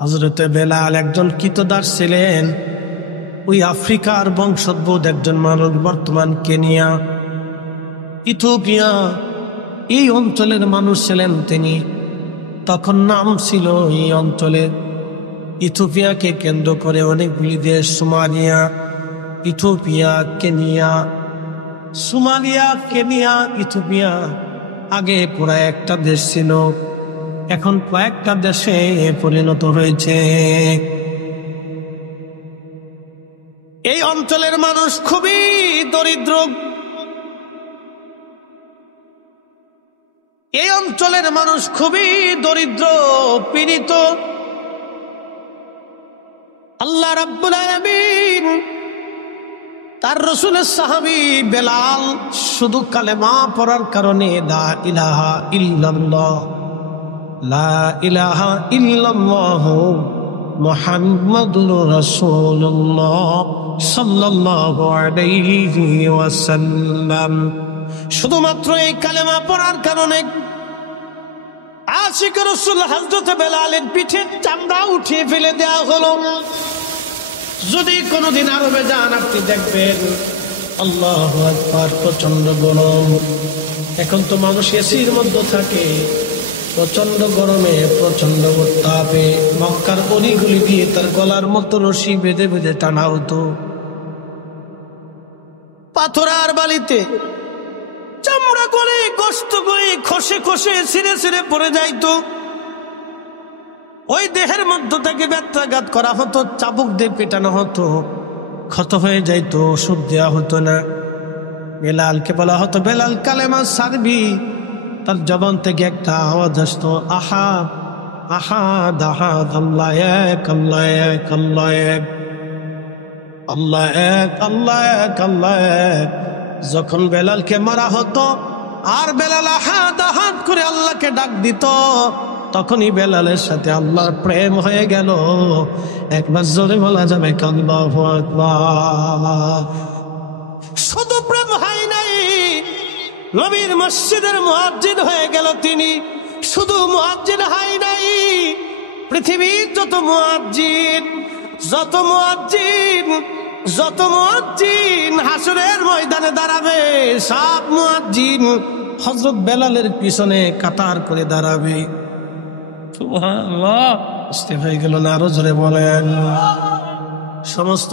হযরতে বেলাল একজন কৃতদাস ছিলেন। ওই আফ্রিকার বংশোদ্ভূত একজন মানুষ, বর্তমান কেনিয়া, ইথিওপিয়া, এই অঞ্চলের মানুষ ছিলেন তিনি। তখন নাম ছিল এই অঞ্চলের, ইথিওপিয়াকে কেন্দ্র করে অনেকগুলি দেশ, Somalia, Ethiopia, Kenya, Somalia, Kenya, Ethiopia. আগে পুরা একটা দেশ ছিল, এখন কয়েকটা দেশে পরিণত হয়েছে। এই অঞ্চলের মানুষ খুবই দরিদ্র। এই অঞ্চলের মানুষ খুবই দরিদ্র, পীড়িত। আল্লাহ রাব্বুল আলামিন তার রাসূলের সাহাবী বেলাল শুধু কালেমা পড়ার কারণে লা ইলাহা ইল্লাল্লাহ, লা ইলাহা ইল্লাল্লাহ মুহাম্মাদুর রাসূলুল্লাহ সাল্লাল্লাহু আলাইহি ওয়াসাল্লাম, শুধুমাত্র এই কালেমা পড়ার কারণে আশিক রাসূল হযরত বেলালের পিঠের চামড়া উঠিয়ে ফেলে দেওয়া হলো। যদি কোনোদিন আরবে যান আপনি দেখবেন আল্লাহু আকবার, প্রচন্ড গরম। এখন তো মানুষ এসির মধ্যে থাকে, প্রচন্ড গরমে, প্রচন্ড উত্তাপে মক্কার অলিগুলি দিয়ে তার গলার মতো রশি বেঁধে বেঁধে টানা হতো। পাথর আর বালিতে চামড়া করে, গোশত করে, খসে খসে ছিঁড়ে ছিঁড়ে পড়ে যাইতো। ওই দেহের মধ্য থেকে ব্যত্রাঘাত করা হতো, চাবুক দিয়ে পেটানো হতো, ক্ষত হয়ে যাইতো, ওষুধ দেওয়া হতো না। বেলালকে বলা হতো, বেলাল কালেমা ছাড়বি। তার জবান থেকে একটা আওয়াজ আসতো, আহাদ আহাদ আহাদ, আল্লাহ এক, আল্লাহ এক, আল্লাহ এক, আল্লাহ এক, আল্লাহ এক, আল্লাহ এক। যখন বেলালকে মারা হতো আর বেলাল আহাদ আহাদ করে আল্লাহকে ডাক দিত, তখনই বেলালের সাথে আল্লাহর প্রেম হয়ে গেল। একবার জোরে বলা যাবে আল্লাহু আকবার। শুধু প্রেম হয় নাই, নবীর মসজিদের মুয়াজ্জিন হয়ে গেল তিনি। শুধু মুয়াজ্জিন হয় নাই, পৃথিবীর যত মুয়াজ্জিন, যত মুয়াজ্জিন, যত মুয়াজ্জিন হাসরের ময়দানে দাঁড়াবে, সব মুয়াজ্জিন হযরত বেলালের পিছনে কাতার করে দাঁড়াবে। সুবহানাল্লাহ, বুঝতে হয়ে গেল না? আরো জোরে বলেন। সমস্ত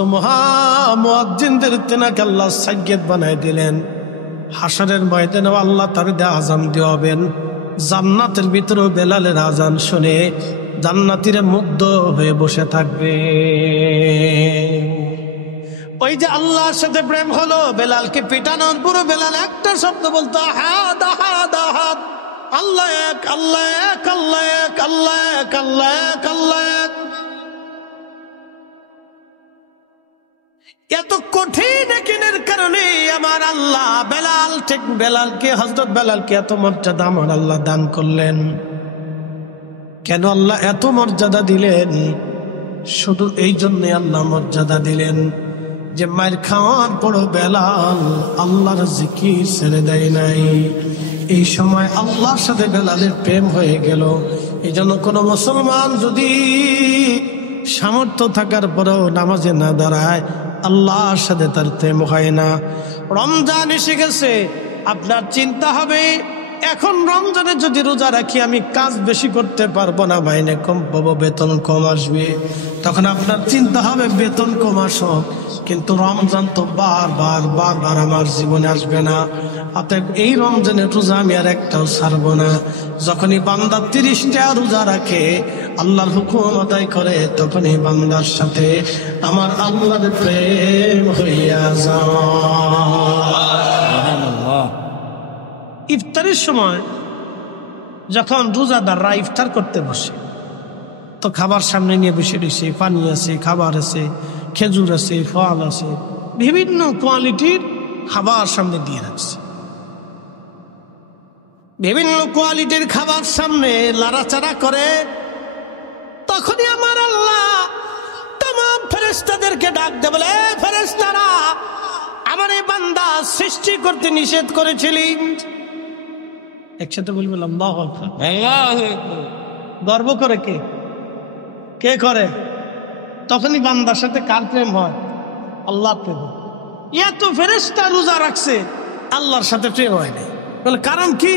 মুয়াজ্জিনদের তেনাকে আল্লাহ সাইয়্যিদ বানায় দিলেন। হাসরের ময়দানে আল্লাহ তাদের আযান দিবেন। জান্নাতের ভিতরেও বেলালের আযান শুনে জান্নাতীরা মুগ্ধ হয়ে বসে থাকবে। ওই যে আল্লাহর সাথে প্রেম হলো, বেলালকে পিটানোর পুরো বেলাল একটা শব্দ বলতো, আহাদ আহাদ আহাদ, আল্লাহ এক, আল্লাহ এক, আল্লাহ এক, আল্লাহ এক, আল্লাহ এক, আল্লাহ এক। এত কঠিন একিনের কারণে আমার আল্লাহ বেলাল, ঠিক বেলালকে, হযরত বেলালকে এত মর্যাদা আমার আল্লাহ দান করলেন। কেন আল্লাহ এত মর্যাদা দিলেন? শুধু এই জন্যে আল্লাহ মর্যাদা দিলেন যে মায়ের খাওয়ার পর বেলাল আল্লাহর জিকির ছেড়ে দেয় নাই। এই সময় আল্লাহর সাথে বেলালের প্রেম হয়ে গেল। এই জন্য কোনো মুসলমান যদি সামর্থ্য থাকার পরেও নামাজে না দাঁড়ায়, আল্লাহর সাথে তার প্রেম হয় না। রমজান এসে গেছে, আপনার চিন্তা হবে এখন রমজানে যদি রোজা রাখি আমি কাজ বেশি করতে পারবো না, মাইনে কম পাবো, বেতন কম আসবে। তখন আপনার চিন্তা হবে বেতন কম আসুক, কিন্তু রমজান তো বারবার বারবার আমার জীবনে আসবে না, অতএব এই রমজানের রোজা আমি আর একটাও ছাড়বো না। যখনই বান্দা 30টা রোজা রাখে, আল্লাহর হুকুম আদায় করে, তখনই বান্দার সাথে আমার আল্লাহর প্রেম হইয়া যায়। ইফতারের সময় যখন রোজাদাররা ইফতার করতে বসে, তো খাবার সামনে নিয়ে বসে রয়েছে, পানি আছে, খাবার আছে, খেজুর আছে, ফল আছে, বিভিন্ন কোয়ালিটির খাবার সামনে দিয়ে রাখছে। বিভিন্ন কোয়ালিটির খাবার সামনে লাড়াচাড়া করে, তখনই আমার আল্লাহ तमाम ফেরেশতাদেরকে ডাক দেয়, বলে ফেরেশতারা, আমার এই বান্দা সৃষ্টি করতে নিষেধ করেছিলি। একসাথে বলবো আল্লাহু আকবার। গর্ব করে কে? কে করে? তখনই বান্দার সাথে কার প্রেম হয়? আল্লাহ প্রেম। এত ফেরেশতা রোজা রাখছে, আল্লাহর সাথে প্রেম হয় নাই। বলে কারণ কি?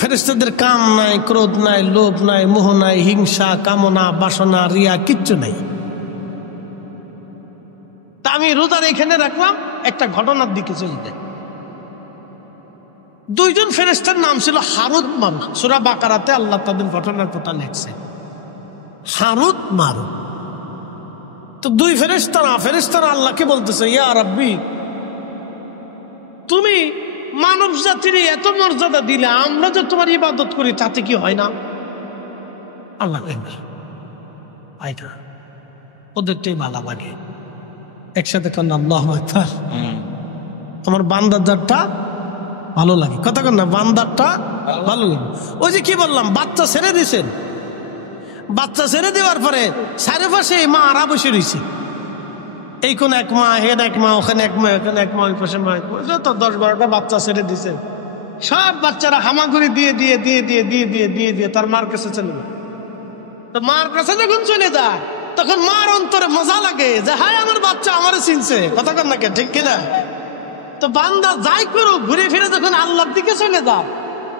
ফেরেশতাদের কাম নাই, ক্রোধ নাই, লোভ নাই, মোহ নাই, হিংসা, কামনা, বাসনা, রিয়া কিচ্ছু নাই। তা আমি রোজার এখানে রাখলাম, একটা ঘটনার দিকে চলে যায়। দুইজন ফেরেশতার নাম ছিল হারুত মারুত। সূরা বাকারাতে আল্লাহ তাদের ঘটনার কথা লেখছে, হারুত মারুত। তো দুই ফেরেশতারা আল্লাহকে বলতেছে, ইয়া রাব্বি, তুমি মানব জাতির এত মর্যাদা দিলে, আমরা যে তোমার ইবাদত করি তাতে কি হয় না? আল্লাহ ওদেরটাই ভালো লাগে। একসাথে কর না আল্লাহু আকবার। আমার বান্দারটা ভালো লাগে, কথা কর না, বান্দারটা ভালো লাগে। ওই যে কি বললাম, বাচ্চা ছেড়ে দিয়েছেন, বাচ্চা ছেড়ে দেওয়ার পরে চারিপাশে মা আরা বসে রয়েছে। এই কোন এক মা, হেন এক মা, ওখানে এক মা, এখানে এক মা, ওই পাশে মা। তো 10-12টা বাচ্চা ছেড়ে দিছে। সব বাচ্চারা হামাগুড়ি দিয়ে দিয়ে দিয়ে দিয়ে দিয়ে দিয়ে দিয়ে দিয়ে তার মার কাছে চলে যায়। তো মার কাছে যখন চলে যায়, তখন মার অন্তরে মজা লাগে যে হায় আমার বাচ্চা আমারে চিনছে, কথা কর না কে, ঠিক কিনা? তো বান্দা যাই করুক, ঘুরে ফিরে যখন আল্লাহর দিকে চলে যায়,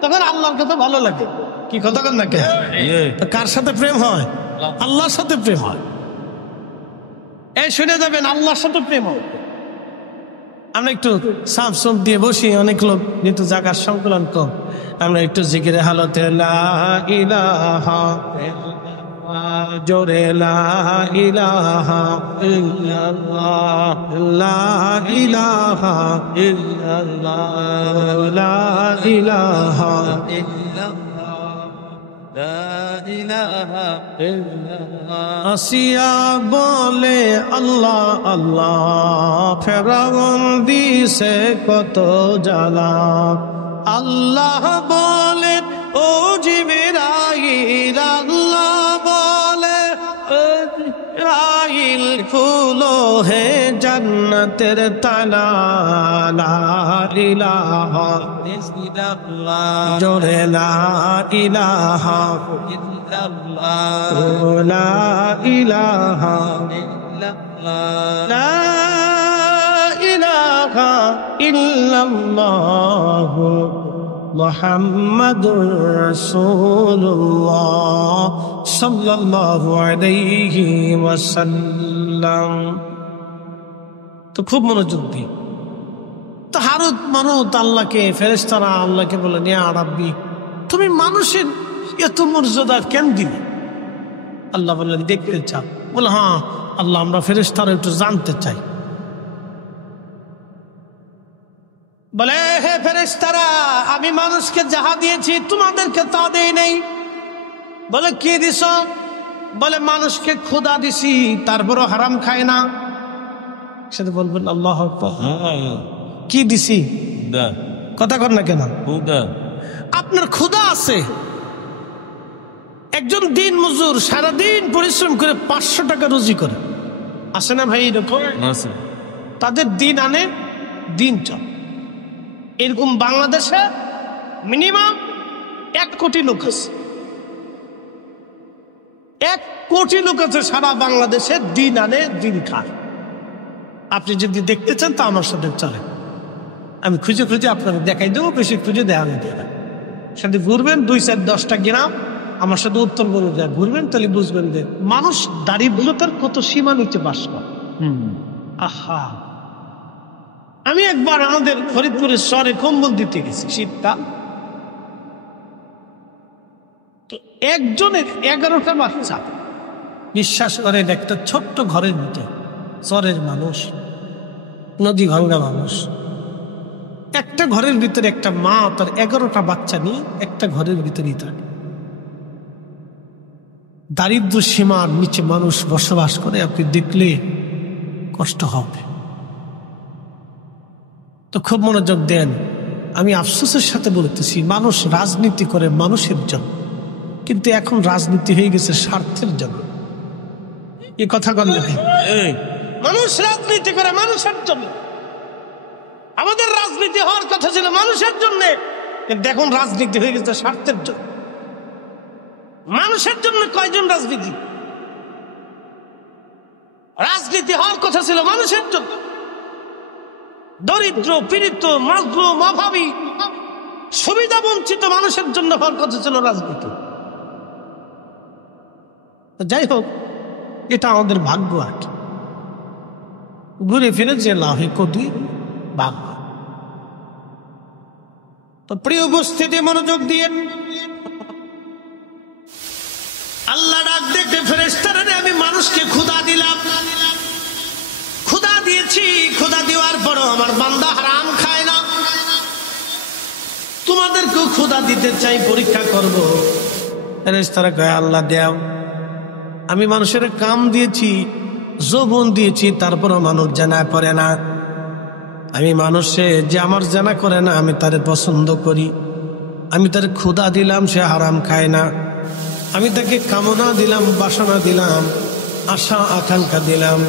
তখন আল্লাহর কথা ভালো লাগে। কি কথা কর না কে? কার সাথে প্রেম হয়? আল্লাহর সাথে প্রেম হয়। এই শুনে যাবেন, আল্লাহর সাথে প্রেম হয়। আমরা একটু সাফ সুফ দিয়ে বসি, অনেক লোক যেহেতু জায়গার সংকলন কম, আমরা একটু জিকিরে হালতে লা ইলাহা ইল্লাল্লাহ, জোরে লা ইলাহা ইল্লাল্লাহ, লা ইলাহা ইল্লাল্লাহ, লা ইলাহা ইল্লাল্লাহ। আসিয়া বলে আল্লাহ আল্লাহ, ফেরাউন দিছে কত জ্বালা। আল্লাহ বলে ও জিবরাইল, আল্লাহ বলে ও জিবরাইল, খুলো হে জান্নাতের তালা। লা ইলাহা ইল্লাল্লাহ, জোরে লা ইলাহা ইল্লাল্লাহ, লা ইলাহা ইল্লাল্লাহ, লা ইলাহা ইল্লাল্লাহ, মুহাম্মাদুর রাসূলুল্লাহ সাল্লাল্লাহু আলাইহি ওয়াসাল্লাম। তো খুব মনোযোগ দিয়ে তো হারুত মারুত আল্লাহকে, ফেরেশতারা আল্লাহকে বলেন, ইয়া রাব্বি, তুমি মানুষের এত মর্যাদা কেন দিলে? আল্লাহ বললেন, দেখতে চাও? বলে হ্যাঁ আল্লাহ, আমরা ফেরেশতারা একটু জানতে চাই। বলে হে ফেরেশতারা, আমি মানুষকে যাহা দিয়েছি তোমাদেরকে তা দেই নাই। বলে কি দিছ? বলে মানুষকে ক্ষুধা দিছি, তারপরও হারাম খায় না। সেটা বলবেন আল্লাহু আকবার। কি দিছি? কথা কর না কেন? আপনার ক্ষুধা আছে। একজন দিন মজুর সারাদিন পরিশ্রম করে 500 টাকা রুজি করে, আসে না ভাই? এরকম তাদের দিন আনে দিন চল। এরকম বাংলাদেশে মিনিমাম 1 কোটি লোক আছে। 1 কোটি লোক আছে সারা বাংলাদেশে, দিন আনে দিন খায়। আপনি যদি দেখতে চান তা আমার সাথে চলেন, আমি খুঁজে খুঁজে আপনাকে দেখাই দেবো। বেশি খুঁজে দেখা যেতে পারে, সাথে ঘুরবেন 2-4-10টা গ্রাম আমার সাথে উত্তরবঙ্গ যায় ঘুরবেন, তাহলে বুঝবেন যে মানুষ দারিদ্রতার কত সীমা নিচে বাস করে। আহা, আমি একবার আমাদের ফরিদপুরের শহরে কম্বল দিতে গেছি, শীতকাল। তো একজনের 11টা বাচ্চা, বিশ্বাস করেন, একটা ছোট্ট ঘরের ভিতরে, শহরের মানুষ, নদী ভাঙ্গা মানুষ, একটা ঘরের ভিতরে একটা মা তার 11টা বাচ্চা নিয়ে একটা ঘরের ভিতরেই থাকে। দারিদ্র সীমার নিচে মানুষ বসবাস করে, আপনি দেখলে কষ্ট হবে। তো খুব মনোযোগ দেন। আমি আফসোসের সাথে বলতেছি, মানুষ রাজনীতি করে মানুষের জন্য, কিন্তু এখন রাজনীতি হয়ে গেছে স্বার্থের জন্য। এই কথা বললে মানুষ রাজনীতি করে মানুষের জন্য। আমাদের রাজনীতি হওয়ার কথা ছিল মানুষের জন্য, কিন্তু এখন রাজনীতি হয়ে গেছে স্বার্থের জন্য। মানুষের জন্য কয়জন রাজনীতি? রাজনীতি হওয়ার কথা ছিল মানুষের জন্য, দরিদ্র পীড়িত মাজলুম অভাবী সুবিধা বঞ্চিত মানুষের জন্য হওয়ার কথা ছিল রাজনীতি। যাই হোক, এটা আমাদের ভাগ্য আর কি, ঘুরে ফিরে যে লাভে কোটি ভাগ্য। তো প্রিয় উপস্থিতি, মনোযোগ দিয়ে আল্লাহ ডাক দেখে ফেরেশতারা, আমি মানুষকে ক্ষুধা দিলাম, ক্ষুধা দিয়েছি, ক্ষুধা দেওয়ার পরও আমার বান্দা হারাম খায় না, তোমাদেরকেও ক্ষুধা দিতে চাই, পরীক্ষা করব। ফেরেশতারা কয়, আল্লাহ দেও। আমি মানুষের কাম দিয়েছি, যৌবন দিয়েছি, তারপরও মানুষ জানা করে না। আমি মানুষে যে আমার জানা করে না, আমি তারে পছন্দ করি। আমি তার ক্ষুধা দিলাম, সে হারাম খায় না। আমি তাকে কামনা দিলাম, বাসনা দিলাম, আশা আকাঙ্ক্ষা দিলাম,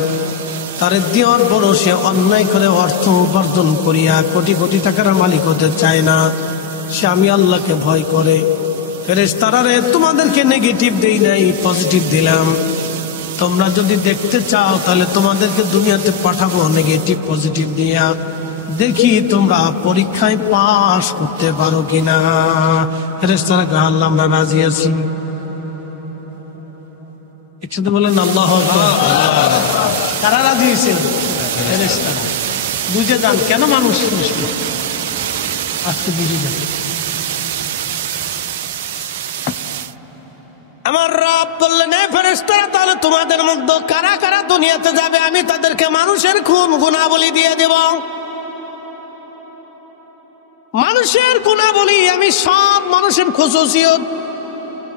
তারে দেওয়ার পরও সে অন্যায় করে অর্থ উপার্জন করিয়া কোটি কোটি টাকার মালিক হতে চায় না, সে আমি আল্লাহকে ভয় করে। ফেরেশতারা রে, তোমাদেরকে নেগেটিভ দেই নাই, পজিটিভ দিলাম। তোমরা যদি দেখতে চাও তাহলে তোমাদেরকে দুনিয়াতে পাঠাবো নেগেটিভ পজিটিভ দিয়া, দেখি তোমরা পরীক্ষায় পাস করতে পারো কিনা। ফেরেশতারা কয়, আল্লাহ আমরা রাজি আছি। একসাথে বলেন আল্লাহু আকবার। কারা রাজি হয়েছে? ফেরেশতারা। বুঝে যান কেন মানুষ আজকে বুঝে যান। আমার রব বললেন, এই ফেরেশতারা, তাহলে তোমাদের মধ্যে কারা কারা দুনিয়াতে যাবে, আমি তাদেরকে মানুষের খুন গুনাহবলি দিয়ে দেব। মানুষের গুনাহবলি আমি সব মানুষের খুসুসিয়ত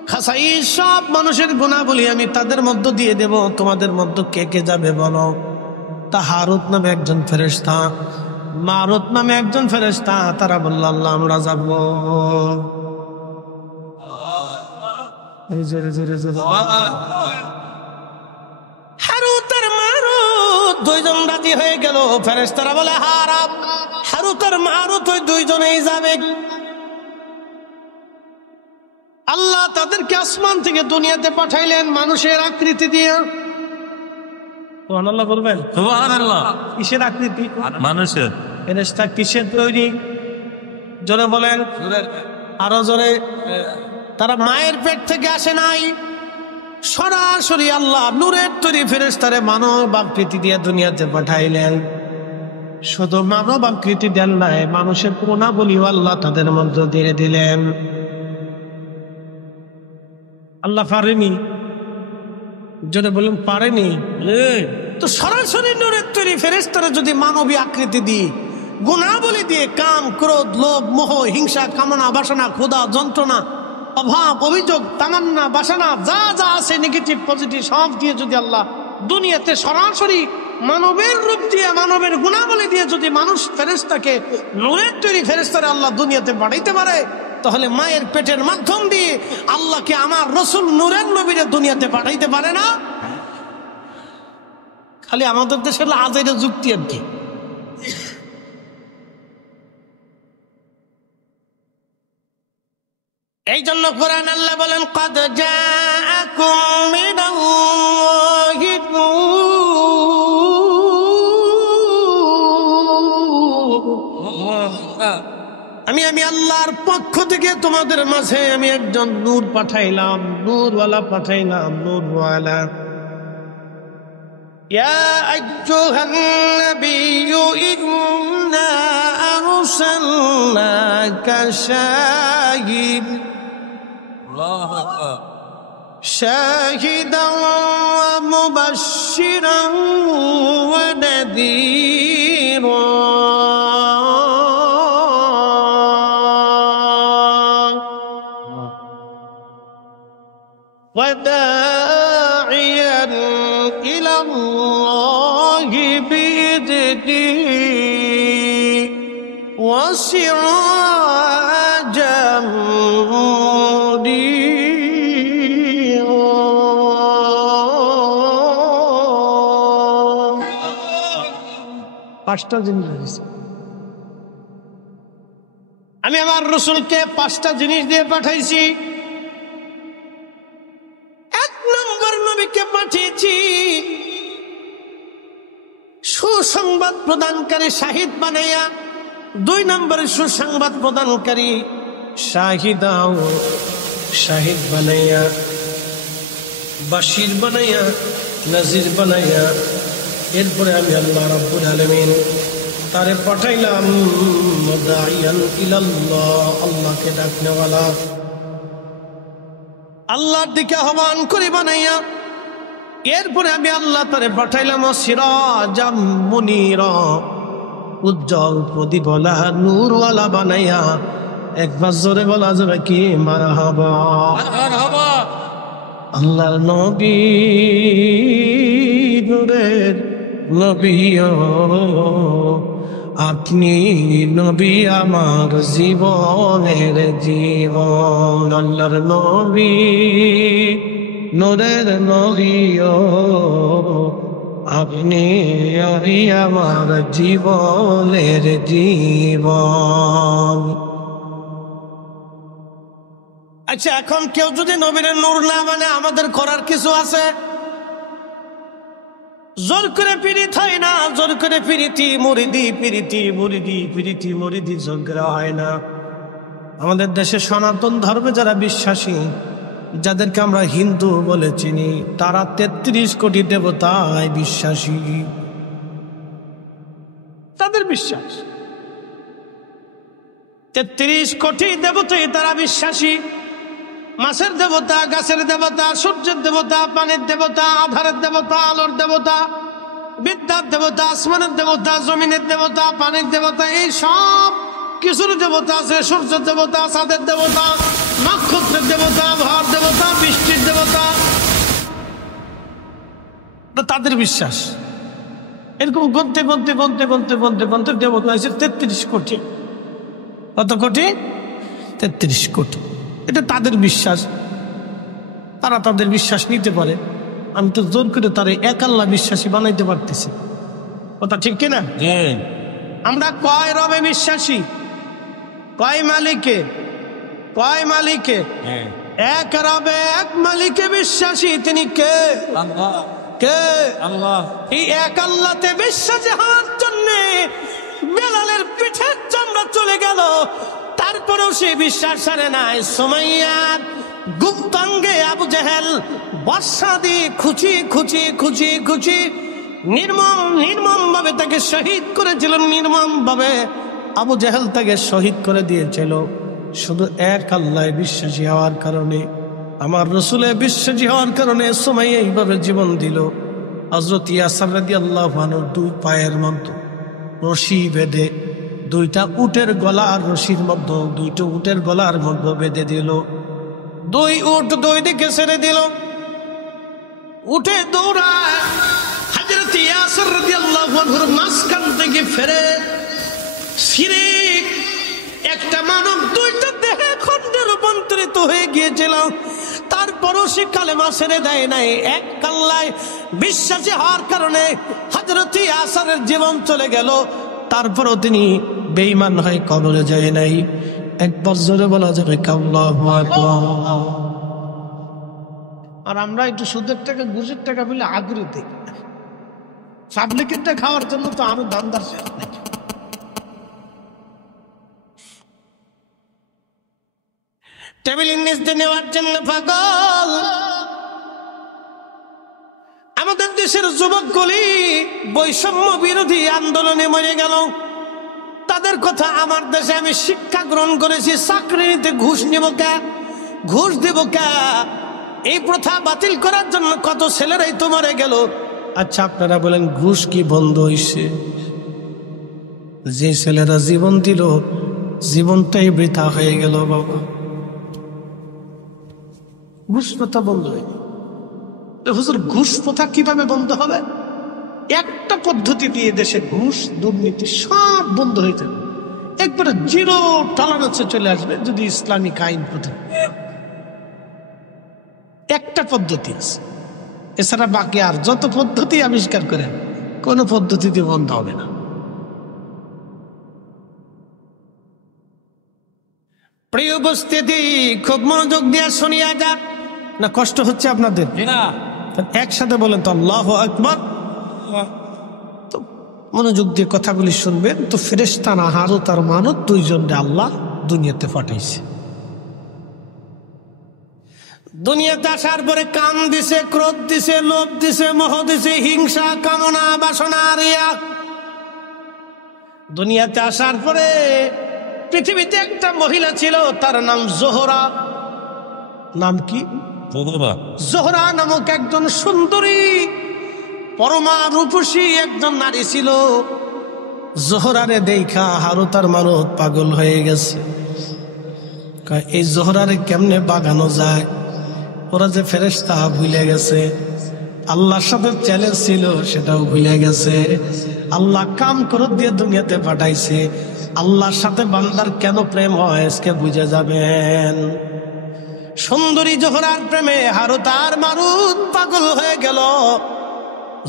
খাসাই সব মানুষের গুনাহবলি আমি তাদের মধ্যে দিয়ে দেব। তোমাদের মধ্যে কে কে যাবে বলো। তা হারুত নামে একজন ফেরেশতা, মারুত নামে একজন ফেরেশতা, তারা বলল, আল্লাহ আমরা যাব। হারুত আর মারুত দুইজন রাজি হয়ে গেল। ফেরেশতারা বলে, হারুত আর মারুত ওই দুইজনেই যাবে। আল্লাহ তাদেরকে আসমান থেকে দুনিয়াতে পাঠাইলেন মানুষের আকৃতি দিয়ে। সুবহানাল্লাহ বলবেন। সুবহানাল্লাহ। কিসের আকৃতি? মানুষের। ফেরেশতা কিসের তৈরি? জোরে বলেন, আরো জোরে। তারা মায়ের পেট থেকে আসে নাই, সরাসরি আল্লাহ নূরের তৈরি ফেরেশতারে মানব আকৃতি দিয়ে দুনিয়াতে পাঠাইলেন। শুধু মানব আকৃতি দেন নাই, মানুষের গুণাবলীও আল্লাহ তাদের মধ্যে দিয়ে দিলেন। আল্লাহ পারেনি? যদি বলুন পারেনি, তো সরাসরি নূরের তৈরি ফেরেশতারা যদি মানবী আকৃতি দিয়ে গুণাবলী দিয়ে কাম, ক্রোধ, লোভ, মোহ, হিংসা, কামনা, বাসনা, ক্ষুধা, যন্ত্রণা, অভাব, অভিযোগ, তামান্না, বাসনা, যা যা আছে নেগেটিভ পজিটিভ সব দিয়ে যদি আল্লাহ দুনিয়াতে সরাসরি মানবের রূপ দিয়ে মানবের গুণাবলী দিয়ে যদি মানুষ ফেরেশতাকে নূরের তৈরি ফেরেশতারে আল্লাহ দুনিয়াতে পাঠাইতে পারে, তাহলে মায়ের পেটের মাধ্যম দিয়ে আল্লাহকে আমার রসুল নূরের নবীরে দুনিয়াতে পাঠাইতে পারে না? খালি আমাদের দেশের আজাইরা যুক্তি আর কি। এই জন্য কোরআন আল্লাহ বলেন, قد جاءكم من الله আমি আল্লাহর পক্ষ থেকে তোমাদের মাঝে আমি একজন নূর পাঠাইলাম, নূরওয়ালা পাঠাইলাম, নূরওয়ালা। ইয়া আইয়ুহান নাবিয়্যু ইন্না আরসালনাকা শাহিদান ওয়া মুবাশশিরান ওয়া নাযীরা وداعيا إلى الله بإذنه وسراجا منيرا। পাঁচটা জিনিস আমি আমার রাসূলকে পাঁচটা জিনিস দিয়ে পাঠাইছি। পাঠিয়েছি সুসংবাদ প্রদানকারী শাহিদ বানাইয়া, 2 নম্বরে সুসংবাদ প্রদানকারী শাহিদাও শাহিদ বানাইয়া, বাশির বানাইয়া, নাজির বানাইয়া, এরপরে আমি আল্লাহ রাব্বুল আলামিন তারে পাঠাইলাম মুদাইয়ান ইলাল্লাহ, আল্লাহকে ডাকনেওয়ালা, আল্লাহর দিকে আহ্বান করে বানাইয়া। এরপরে আমি আল্লাহ তারে পাঠাইলাম সিরাজাম মুনীরা, উজ্জ্বল প্রদীপওয়ালা নূরওয়ালা বানাইয়া। একবার জোরে বলা যাবে কি মারহাবা? মারহাবা। আল্লাহর নবী নূরের নবী, আপনি নবী আমার জীবনের জীবন। আল্লাহর নবী নূরের নবী, আপনি আমার জীবনের জীবন। আচ্ছা, এখন কেউ যদি নবীর নূর না মানে আমাদের করার কিছু আছে? জোর করে পীড়িত হয় না, জোর করে পীড়িতি মুরিদি, পীড়িতি মুরিদি, পীড়িতি মুরিদি জোর করে হয় না। আমাদের দেশে সনাতন ধর্মে যারা বিশ্বাসী, যাদেরকে আমরা হিন্দু বলে চিনি, তারা 33 কোটি দেবতায় বিশ্বাসী। তাদের বিশ্বাস 33 কোটি দেবতায় তারা বিশ্বাসী। মাছের দেবতা, গাছের দেবতা, সূর্যের দেবতা, পানির দেবতা, আধারের দেবতা, আলোর দেবতা, বিদ্যার দেবতা, আসমানের দেবতা, জমিনের দেবতা, পানির দেবতা, এই সব কিছুর দেবতা আছে। সূর্যের দেবতা, চাঁদের দেবতা, নক্ষত্রের দেবতা, আবহাওয়ার দেবতা, বৃষ্টির দেবতা, তাদের বিশ্বাস। এরকম গন্তে গন্তে গন্তে গন্তে গন্তে গন্তে দেবতা হয়েছে 33 কোটি। কত কোটি? 33 কোটি। এটা তাদের বিশ্বাস, তারা তাদের বিশ্বাস নিতে পারে। আমি তো জোর করে তারা এক আল্লাহ বিশ্বাসী বানাইতে পারতেছি। কথা ঠিক কিনা? আমরা কয় রবে বিশ্বাসী? কয় মালিকে? কয় মালিকে? এক রবে, এক মালিকে বিশ্বাসী। তিনি কে? আল্লাহ। কে? আল্লাহ। এই এক আল্লাহতে বিশ্বাসী হওয়ার জন্য বেলালের পিঠের চামড়া চলে গেল, তারপরেও সে বিশ্বাস ছাড়ে নাই। সুমাইয়ার গুপ্তাঙ্গে আবু জেহেল বর্ষা দিয়ে খুচি খুচি খুচি খুচি নির্মম ভাবে তাকে শহীদ করেছিল। নির্মম ভাবে আবু জেহেল তাকে শহীদ করে দিয়েছিল শুধু এক আল্লাহ বিশ্বাসী হওয়ার কারণে। আমার রসুলে বিশ্বাসী হওয়ার কারণে সুমাইয়া এইভাবে জীবন দিল। হযরত ইয়াসির রাদিয়াল্লাহু আনহু 2 পায়ের মধ্যে রশি বেঁধে 2টা উটের গলার রশির মধ্যে, 2টা উটের গলার মধ্যে বেঁধে দিল। 2 উট 2 দিকে ছেড়ে দিল। উঠে দৌড়ায় হযরত ইয়াসির রাদিয়াল্লাহু আনহুর মাঝখান থেকে ফেরে ছিঁড়ে একটা মানব 2টা দেহে খণ্ডে রূপান্তরিত হয়ে গিয়েছিল। তারপরও সে কালেমা ছেড়ে দেয় নাই। এক আল্লাহ বিশ্বাসী হওয়ার কারণে হযরত ইয়াসিরের জীবন চলে গেল। তারপরও তিনি বেঈমান হয়ে কবরে যায় নাই। একবার জোরে বলা যাবে আল্লাহু আকবার। আর আমরা একটু সুদের টাকা, ঘুষের টাকা বলে আগ্রহ দিই। পাবলিকেরটা খাওয়ার জন্য তো আরো দামদার শেষ নেই। টেবিলের নিচে নেওয়ার জন্য পাগল। আমাদের দেশের যুবকগুলি বৈষম্য বিরোধী আন্দোলনে মরে গেল। তাদের কথা আমার দেশে আমি শিক্ষা গ্রহণ করেছি। চাকরি নিতে ঘুষ নেব কে? ঘুষ দেব কে? এই প্রথা বাতিল করার জন্য কত ছেলেরাই তো মরে গেল। আচ্ছা, আপনারা বলেন ঘুষ কি বন্ধ হয়েছে? যে ছেলেরা জীবন দিল, জীবনটাই বৃথা হয়ে গেল বাবা। ঘুষ প্রথা বন্ধ হয়নি। হুজুর, ঘুষ প্রথা কিভাবে বন্ধ হবে? একটা পদ্ধতি দিয়ে দেশে ঘুষ, দুর্নীতি সব বন্ধ হয়ে যাবে। একবারে 0 টলারেন্সে চলে আসবে যদি ইসলামিক আইন প্রথা। একটা পদ্ধতি আছে, এছাড়া বাকি আর যত পদ্ধতি আবিষ্কার করেন কোন পদ্ধতিতে বন্ধ হবে না। প্রিয় উপস্থিতি, খুব মনোযোগ দিয়ে শুনিয়া যান। না কষ্ট হচ্ছে আপনাদের? একসাথে বলেন তো আল্লাহু আকবার। তো মনোযোগ দিয়ে কথাগুলি শুনবেন। তো ফেরেশতারা হারুত আর মারুত দুইজনকে আল্লাহ দুনিয়াতে পাঠাইছে। দুনিয়াতে আসার পরে কাম দিছে, ক্রোধ দিছে, লোভ দিছে, মোহ দিছে, হিংসা, কামনা, বাসনা, রিয়া। দুনিয়াতে আসার পরে পৃথিবীতে একটা মহিলা ছিল, তার নাম জোহরা। নাম কি? জোহরা নামক একজন সুন্দরী পরমা রূপসী একজন নারী ছিল। জোহরারে দেখা হারুত আর মারুত পাগল হয়ে গেছে। এই জোহরারে কেমনে বাগানো যায়? ওরা যে ফেরেশতা ভুলে গেছে, আল্লাহর সাথে চ্যালেঞ্জ ছিল সেটাও ভুলে গেছে। আল্লাহ কাম করে দিয়ে দুনিয়াতে পাঠাইছে। আল্লাহর সাথে বান্দার কেন প্রেম হয় আজকে বুঝে যাবেন। সুন্দরী জোহরার প্রেমে হারুত আর মারুত পাগল হয়ে গেল।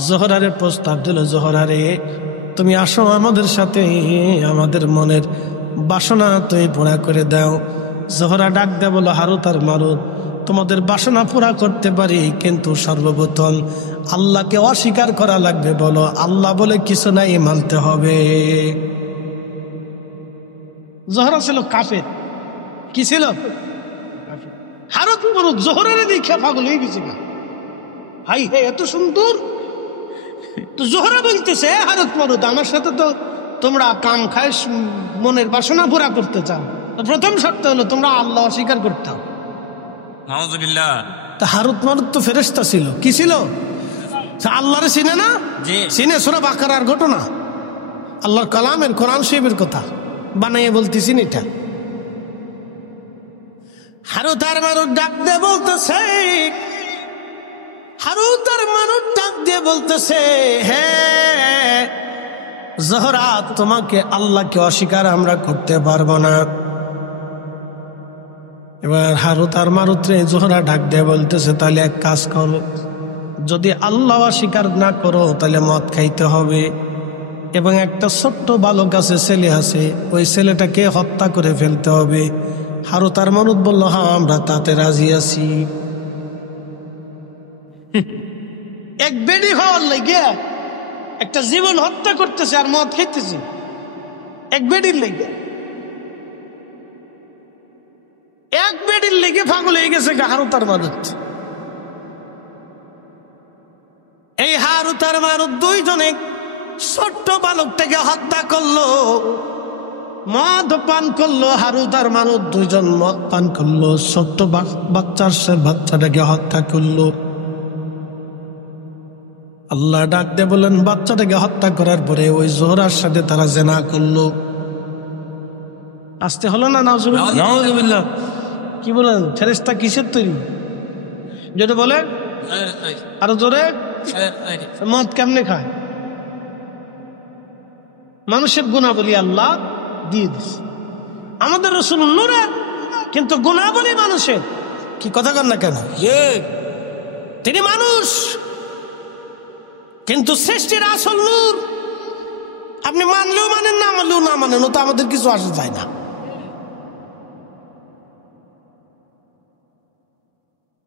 জোহরারে প্রস্তাব দিল, জোহরারে তুমি আসো আমাদের সাথে, আমাদের মনের বাসনা তুমি পুরা করে দাও। জোহরা ডাক দেয় বলো, হারুত আর মারুত তোমাদের বাসনা পুরা করতে পারি, কিন্তু সর্বপ্রথম আল্লাহকে অস্বীকার করা লাগবে। বলো আল্লাহ বলে কিছু নাই, মানতে হবে। জোহরা ছিল কাফের। কি ছিল? হারুত মারুত জোহরারে দেখে পাগল হয়ে গেছে। হাই হে এত সুন্দর। তো জোহরা বলতেছে, হারুত মারুত আমার সাথে তো তোমরা কাম খায় মনের বাসনা পুরা করতে চাও, তো প্রথম শর্ত হলো তোমরা আল্লাহ অস্বীকার করতে হবে। তা হারুত মারুত তো ফেরেশতা ছিল। কি ছিল? আল্লাহরে চিনে না? চিনে। সূরা বাকারার ঘটনা, আল্লাহর কালামের কোরআন শরীফের কথা বানাইয়ে বলতেছি এটা। হারুত আর মারুত ডাক দিয়ে বলতেছে, হারুত আর মারুত ডাক দিয়ে বলতেছে, হ্যাঁ জোহরা তোমাকে আল্লাহকে অস্বীকার আমরা করতে পারবো না। এবার হারুত আর মারুত রে জোহরা ডাক দিয়ে বলতেছে, তাহলে এক কাজ করো, যদি আল্লাহ অস্বীকার না করো তাহলে মদ খাইতে হবে, এবং একটা ছোট্ট বালক আছে, ছেলে আছে, ওই ছেলেটাকে হত্যা করে ফেলতে হবে। হারুত আর মারুত বলল, হ্যাঁ আমরা তাতে রাজি আছি। এক বেডি হওয়ার লাগে একটা জীবন হত্যা করতেছে আর মদ খাইতেছে, এক বেডির লেগে। এক বেডির লেগে পাগল হয়ে গেছে হারুত আর মারুত। এই হারুত আর মারুত দুইজনে ছোট্ট বালকটাকে হত্যা করলো, মদ পান করলো। হারুত আর মারুত দুইজন মদ পান করলো, ছোট্ট বাচ্চাটাকে হত্যা করলো। আল্লাহ ডাক দিয়ে বলেন, বাচ্চাটাকে হত্যা করার পরে ওই জোহরার সাথে তারা জেনা করলো। আসতে হলো না? নাউজুবিল্লাহ। কি বলেন? ফেরেশতা কিসের তৈরি? যেটা বলে আরো জোরে, মদ কেমনে খায়? মানুষের গুণাবলী আল্লাহ দিয়ে দিচ্ছে। আমাদের রাসূল নূরের, কিন্তু গুণাবলী মানুষের। কি কথা কন না কেন? তিনি মানুষ, কিন্তু সৃষ্টির আসল নূর। আপনি মানলেও মানেন, না মানলেও না মানেন, ও তো আমাদের কিছু আসা যায় না।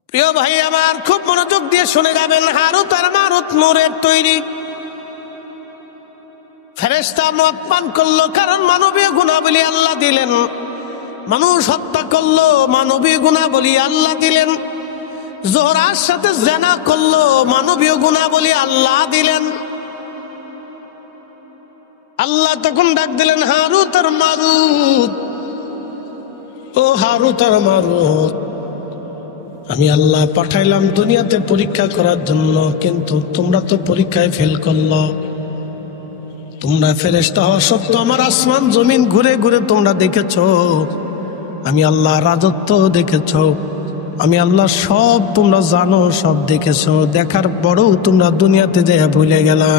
প্রিয় ভাই আমার, খুব মনোযোগ দিয়ে শুনে যাবেন। হারুত আর মারুত নূরের তৈরি। ফেরেশতা মদ পান করলো, কারণ মানবীয় গুণাবলী আল্লাহ দিলেন। মানুষ হত্যা করলো, মানবীয় গুণাবলী আল্লাহ দিলেন। জোহরার সাথে জেনা করলো, মানবীয় গুণাবলী আল্লাহ দিলেন। আল্লাহ তখন ডাক দিলেন, হারুত আর মারুত, ও হারুত আর মারুত, আমি আল্লাহ পাঠাইলাম দুনিয়াতে পরীক্ষা করার জন্য, কিন্তু তোমরা তো পরীক্ষায় ফেল করলো। তোমরা ফেরেশতা হওয়া সত্ত্বেও আমার আসমান জমিন ঘুরে ঘুরে তোমরা দেখেছ, আমি আল্লাহ রাজত্ব দেখেছ, আমি আল্লাহ সব তোমরা জানো, সব দেখেছ। দেখার পরেও তোমরা দুনিয়াতে যেয়ে ভুলে গেলা।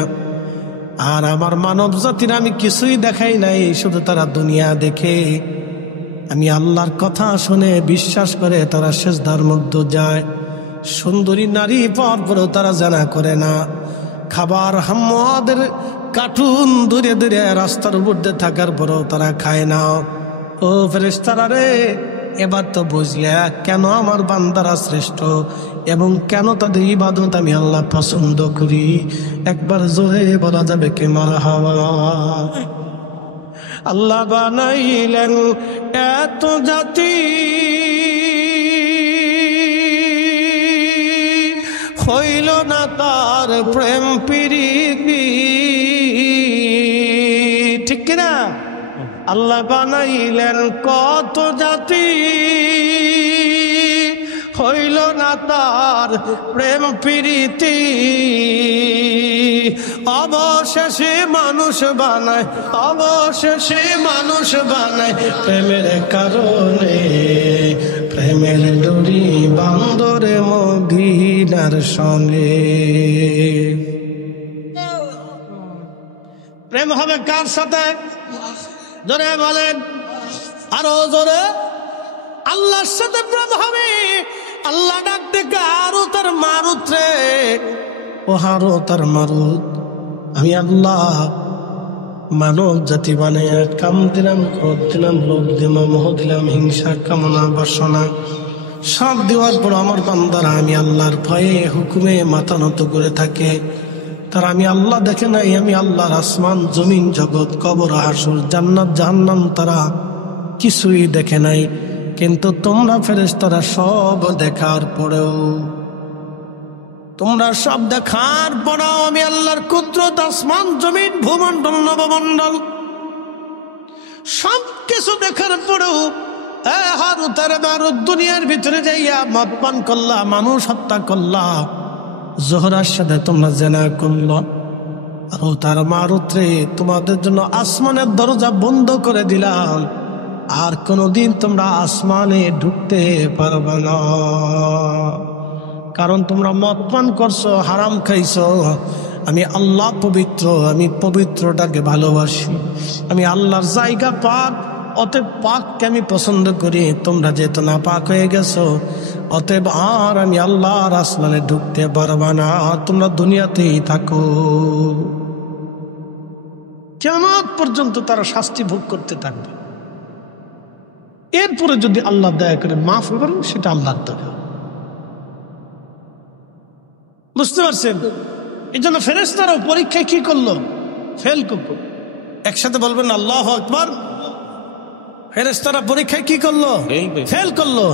আর আমার মানব জাতির আমি কিছুই দেখাই নাই, শুধু তারা দুনিয়া দেখে। আমি আল্লাহর কথা শুনে বিশ্বাস করে তারা সেজদার মধ্যে যায়। সুন্দরী নারী পাওয়ার পরেও তারা জানা করে না। খাবার হাম্মাদের কার্টুন দূরে দূরে রাস্তার উপর দিয়ে থাকার পরেও তারা খায় না। ও ফেরেশতারা রে, এবার তো বুঝলে কেন আমার বান্দারা শ্রেষ্ঠ। এবং কেন তাদের ইবাদত আমি আল্লাহ পছন্দ করি, একবার জোরে বলা যাবে কে মারহাবা। আল্লাহ বানাইলেন এত জাতি, হইল না তার প্রেম প্রীতি, ঠিক কিনা? আল্লাহ বানাইলেন কত জাতি, হইল না তার প্রেম প্রীতি, অবশেষে মানুষ বানায়, অবশেষে মানুষ বানায় প্রেমের কারণে, প্রেমের ডোরি বান্দরে মদিনার সঙ্গে। প্রেম হবে কার সাথে? জোরে বলেন, আরো জোরে। আল্লাহর সাথে প্রেম হবে। আল্লাহ ডাক ডেকে আরো তার মারুত রে, ও হারো তার মারুত, আমি আল্লাহ মানব জাতি বানিয়ে কাম দিলাম, ক্রোধ দিলাম, লোভ দিলাম, মোহ দিলাম, হিংসা, কামনা, বাসনা সব দেওয়ার পর আমার বান্দারা আমি আল্লাহর ভয়ে হুকুমে মাথা নত করে থাকে। তারা আমি আল্লাহ দেখে নাই, আমি আল্লাহর আসমান জমিন জগৎ কবর হাসর জান্নাত জাহান্নাম তারা কিছুই দেখে নাই। কিন্তু তোমরা ফেরেশতারা সব দেখার পরেও, তোমরা সব দেখার পরেও আমি আল্লাহর কুদরত, আসমান জমিন ভূমণ্ডল নবমণ্ডল সব কিছু দেখার পরেও হারুত আর মারুত দুনিয়ার ভিতরে যাইয়া মদ পান করলা, মানুষ হত্যা করলা, জোহরার সাথে তোমরা জেনা করলা, আর তার মারুত রে তোমাদের জন্য আসমানের দরজা বন্ধ করে দিলাম, আর কোনদিন তোমরা আসমানে ঢুকতে পারবে না। কারণ তোমরা মদ পান করছো, হারাম খাইছো। আমি আল্লাহ পবিত্র, আমি পবিত্রটাকে ভালোবাসি, আমি আল্লাহর জায়গা পাক, অতএব পাককে আমি পছন্দ করি। তোমরা যেহেতু না পাক হয়ে গেছো, অতএব আর আমি আল্লাহর আসমানে ঢুকতে পারবা না, তোমরা দুনিয়াতেই থাকো। কিয়ামত পর্যন্ত তারা শাস্তি ভোগ করতে থাকবে। এরপরে যদি আল্লাহ দয়া করে মাফ করেন, সেটা আল্লাহর দয়া। বুঝতে পারছেন? এই জন্য ফেরেশতারাও পরীক্ষায় কি করলো? ফেল করলো। একসাথে বলবেন আল্লাহু আকবার। ফেরেশতারা পরীক্ষায় কি করলো? ফেল করলো।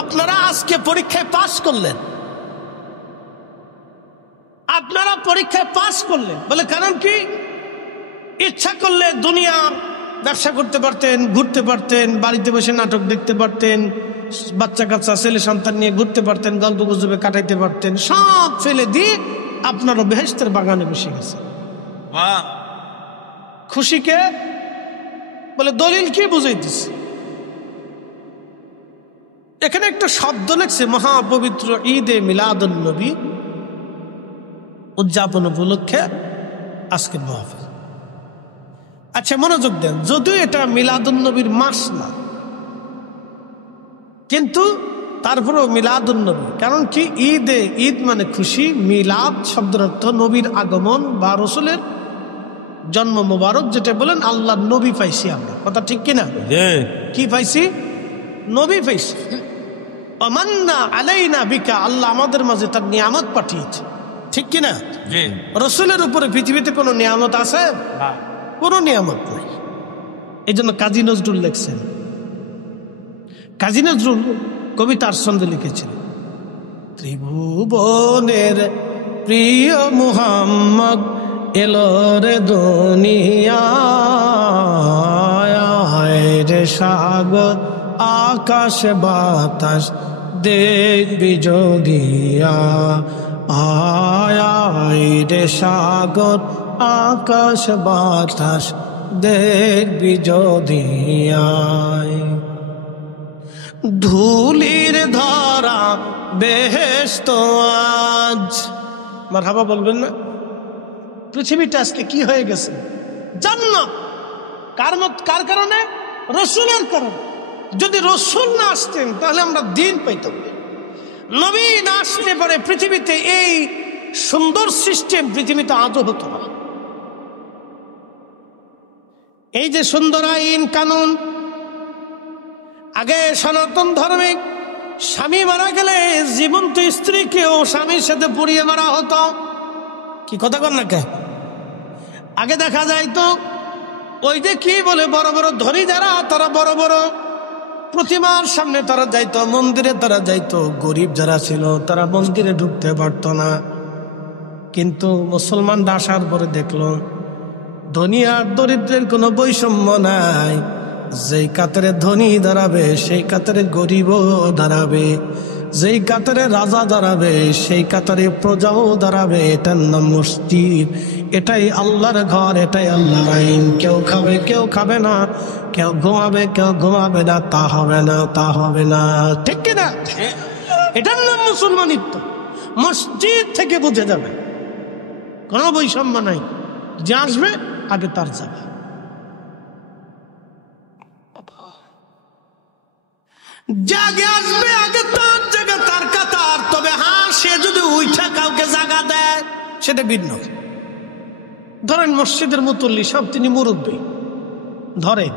আপনারা আজকে পরীক্ষায় পাস করলেন, আপনারা পরীক্ষায় পাস করলেন বলে কারণ কি? ইচ্ছা করলে দুনিয়া ব্যবসা করতে পারতেন, ঘুরতে পারতেন, বাড়িতে বসে নাটক দেখতে পারতেন, বাচ্চা কাচ্চা ছেলে সন্তান নিয়ে ঘুরতে পারতেন, গল্প গুজবে কাটাইতে পারতেন। সব ফেলে দিয়ে আপনারও বেহেশতের বাগানে বসে গেছে। খুশিকে বলে দলিল কি বুঝাইতেছে? এখানে একটা শব্দ লেখছে, মহাপবিত্র ঈদে মিলাদুন নবী উদযাপন উপলক্ষে আজকের মাহফিল। আচ্ছা মনোযোগ দেন, যদিও এটা মিলাদুন নবীর মাস না, কিন্তু তারপরেও মিলাদুন নবী। কারণ কি? ঈদে, ঈদ মানে খুশি, মিলাদ শব্দের অর্থ নবীর আগমন বা রসুলের জন্ম মোবারক, যেটা বলেন আল্লাহ নবী পাইছি আমরা। কথা ঠিক কিনা? কি পাইছি? নবী পাইছি। আমান্না আলাইনা বিকা, আল্লাহ আমাদের মাঝে তার নিয়ামত পাঠিয়েছে। ঠিক কিনা? রসুলের উপরে পৃথিবীতে কোনো নিয়ামত আছে? কোনো নিয়ামত নাই। এই জন্য কাজী নজরুল লিখছেন, কাজী নজরুল কবিতার ছন্দে লিখেছেন, ত্রিভুবনের প্রিয় মুহাম্মদ এলো রে দুনিয়ায়, রে সাগর আকাশ বাতাস দেখবি যদিয়া, আয় রে সাগর আকাশ বাতাস দেখবি যদিয়া, ধুলির ধরা বেহেশত আজ। মারহাবা বলবেন না? পৃথিবীটা আজকে কি হয়ে গেছে? জান্নাত। কার কারণে? রসুলের কারণে। যদি রসুল না আসতেন তাহলে আমরা দিন পাইতাম। নবী না আসতে পারে পৃথিবীতে এই সুন্দর সিস্টেম পৃথিবীতে আজও হতো না। এই যে সুন্দর আইন কানুন, আগে সনাতন ধর্মে স্বামী মারা গেলে জীবন্ত স্ত্রীকেও স্বামীর সাথে পুড়িয়ে মারা হতো। কি কথা কন না কে? আগে দেখা যায় তো ওই যে কি বলে বড় বড় ধনী যারা, তারা বড় বড় প্রতিমার সামনে তারা যাইতো, মন্দিরে তারা যাইতো। গরিব যারা ছিল তারা মন্দিরে ঢুকতে পারত না। কিন্তু মুসলমানরা আসার পরে দেখলো ধনী আর দরিদ্রের কোনো বৈষম্য নাই। যেই কাতারে ধনী দাঁড়াবে সেই কাতারে গরিবও দাঁড়াবে, যেই কাতারে রাজা দাঁড়াবে সেই কাতারে প্রজাও দাঁড়াবে। এটার নাম মসজিদ, এটাই আল্লাহর ঘর, এটাই আল্লাহর আইন। কেউ খাবে কেউ খাবে না, কেউ ঘুমাবে কেউ ঘুমাবে না, তা হবে না, তা হবে না, ঠিক কিনা? এটার নাম মুসলমানিত্ব। মসজিদ থেকে বুঝে যাবে কোনো বৈষম্য নাই, যে আসবে আগে তার যাবে। জাগে আসবে আগে তার জায়গা, তার কাতার। তবে হ্যাঁ, সে যদি উঠা কাউকে জায়গা দেয় সেটা ভিন্ন। ধরেন মসজিদের মুতল্লি সব, তিনি মুরব্বী ধরেন,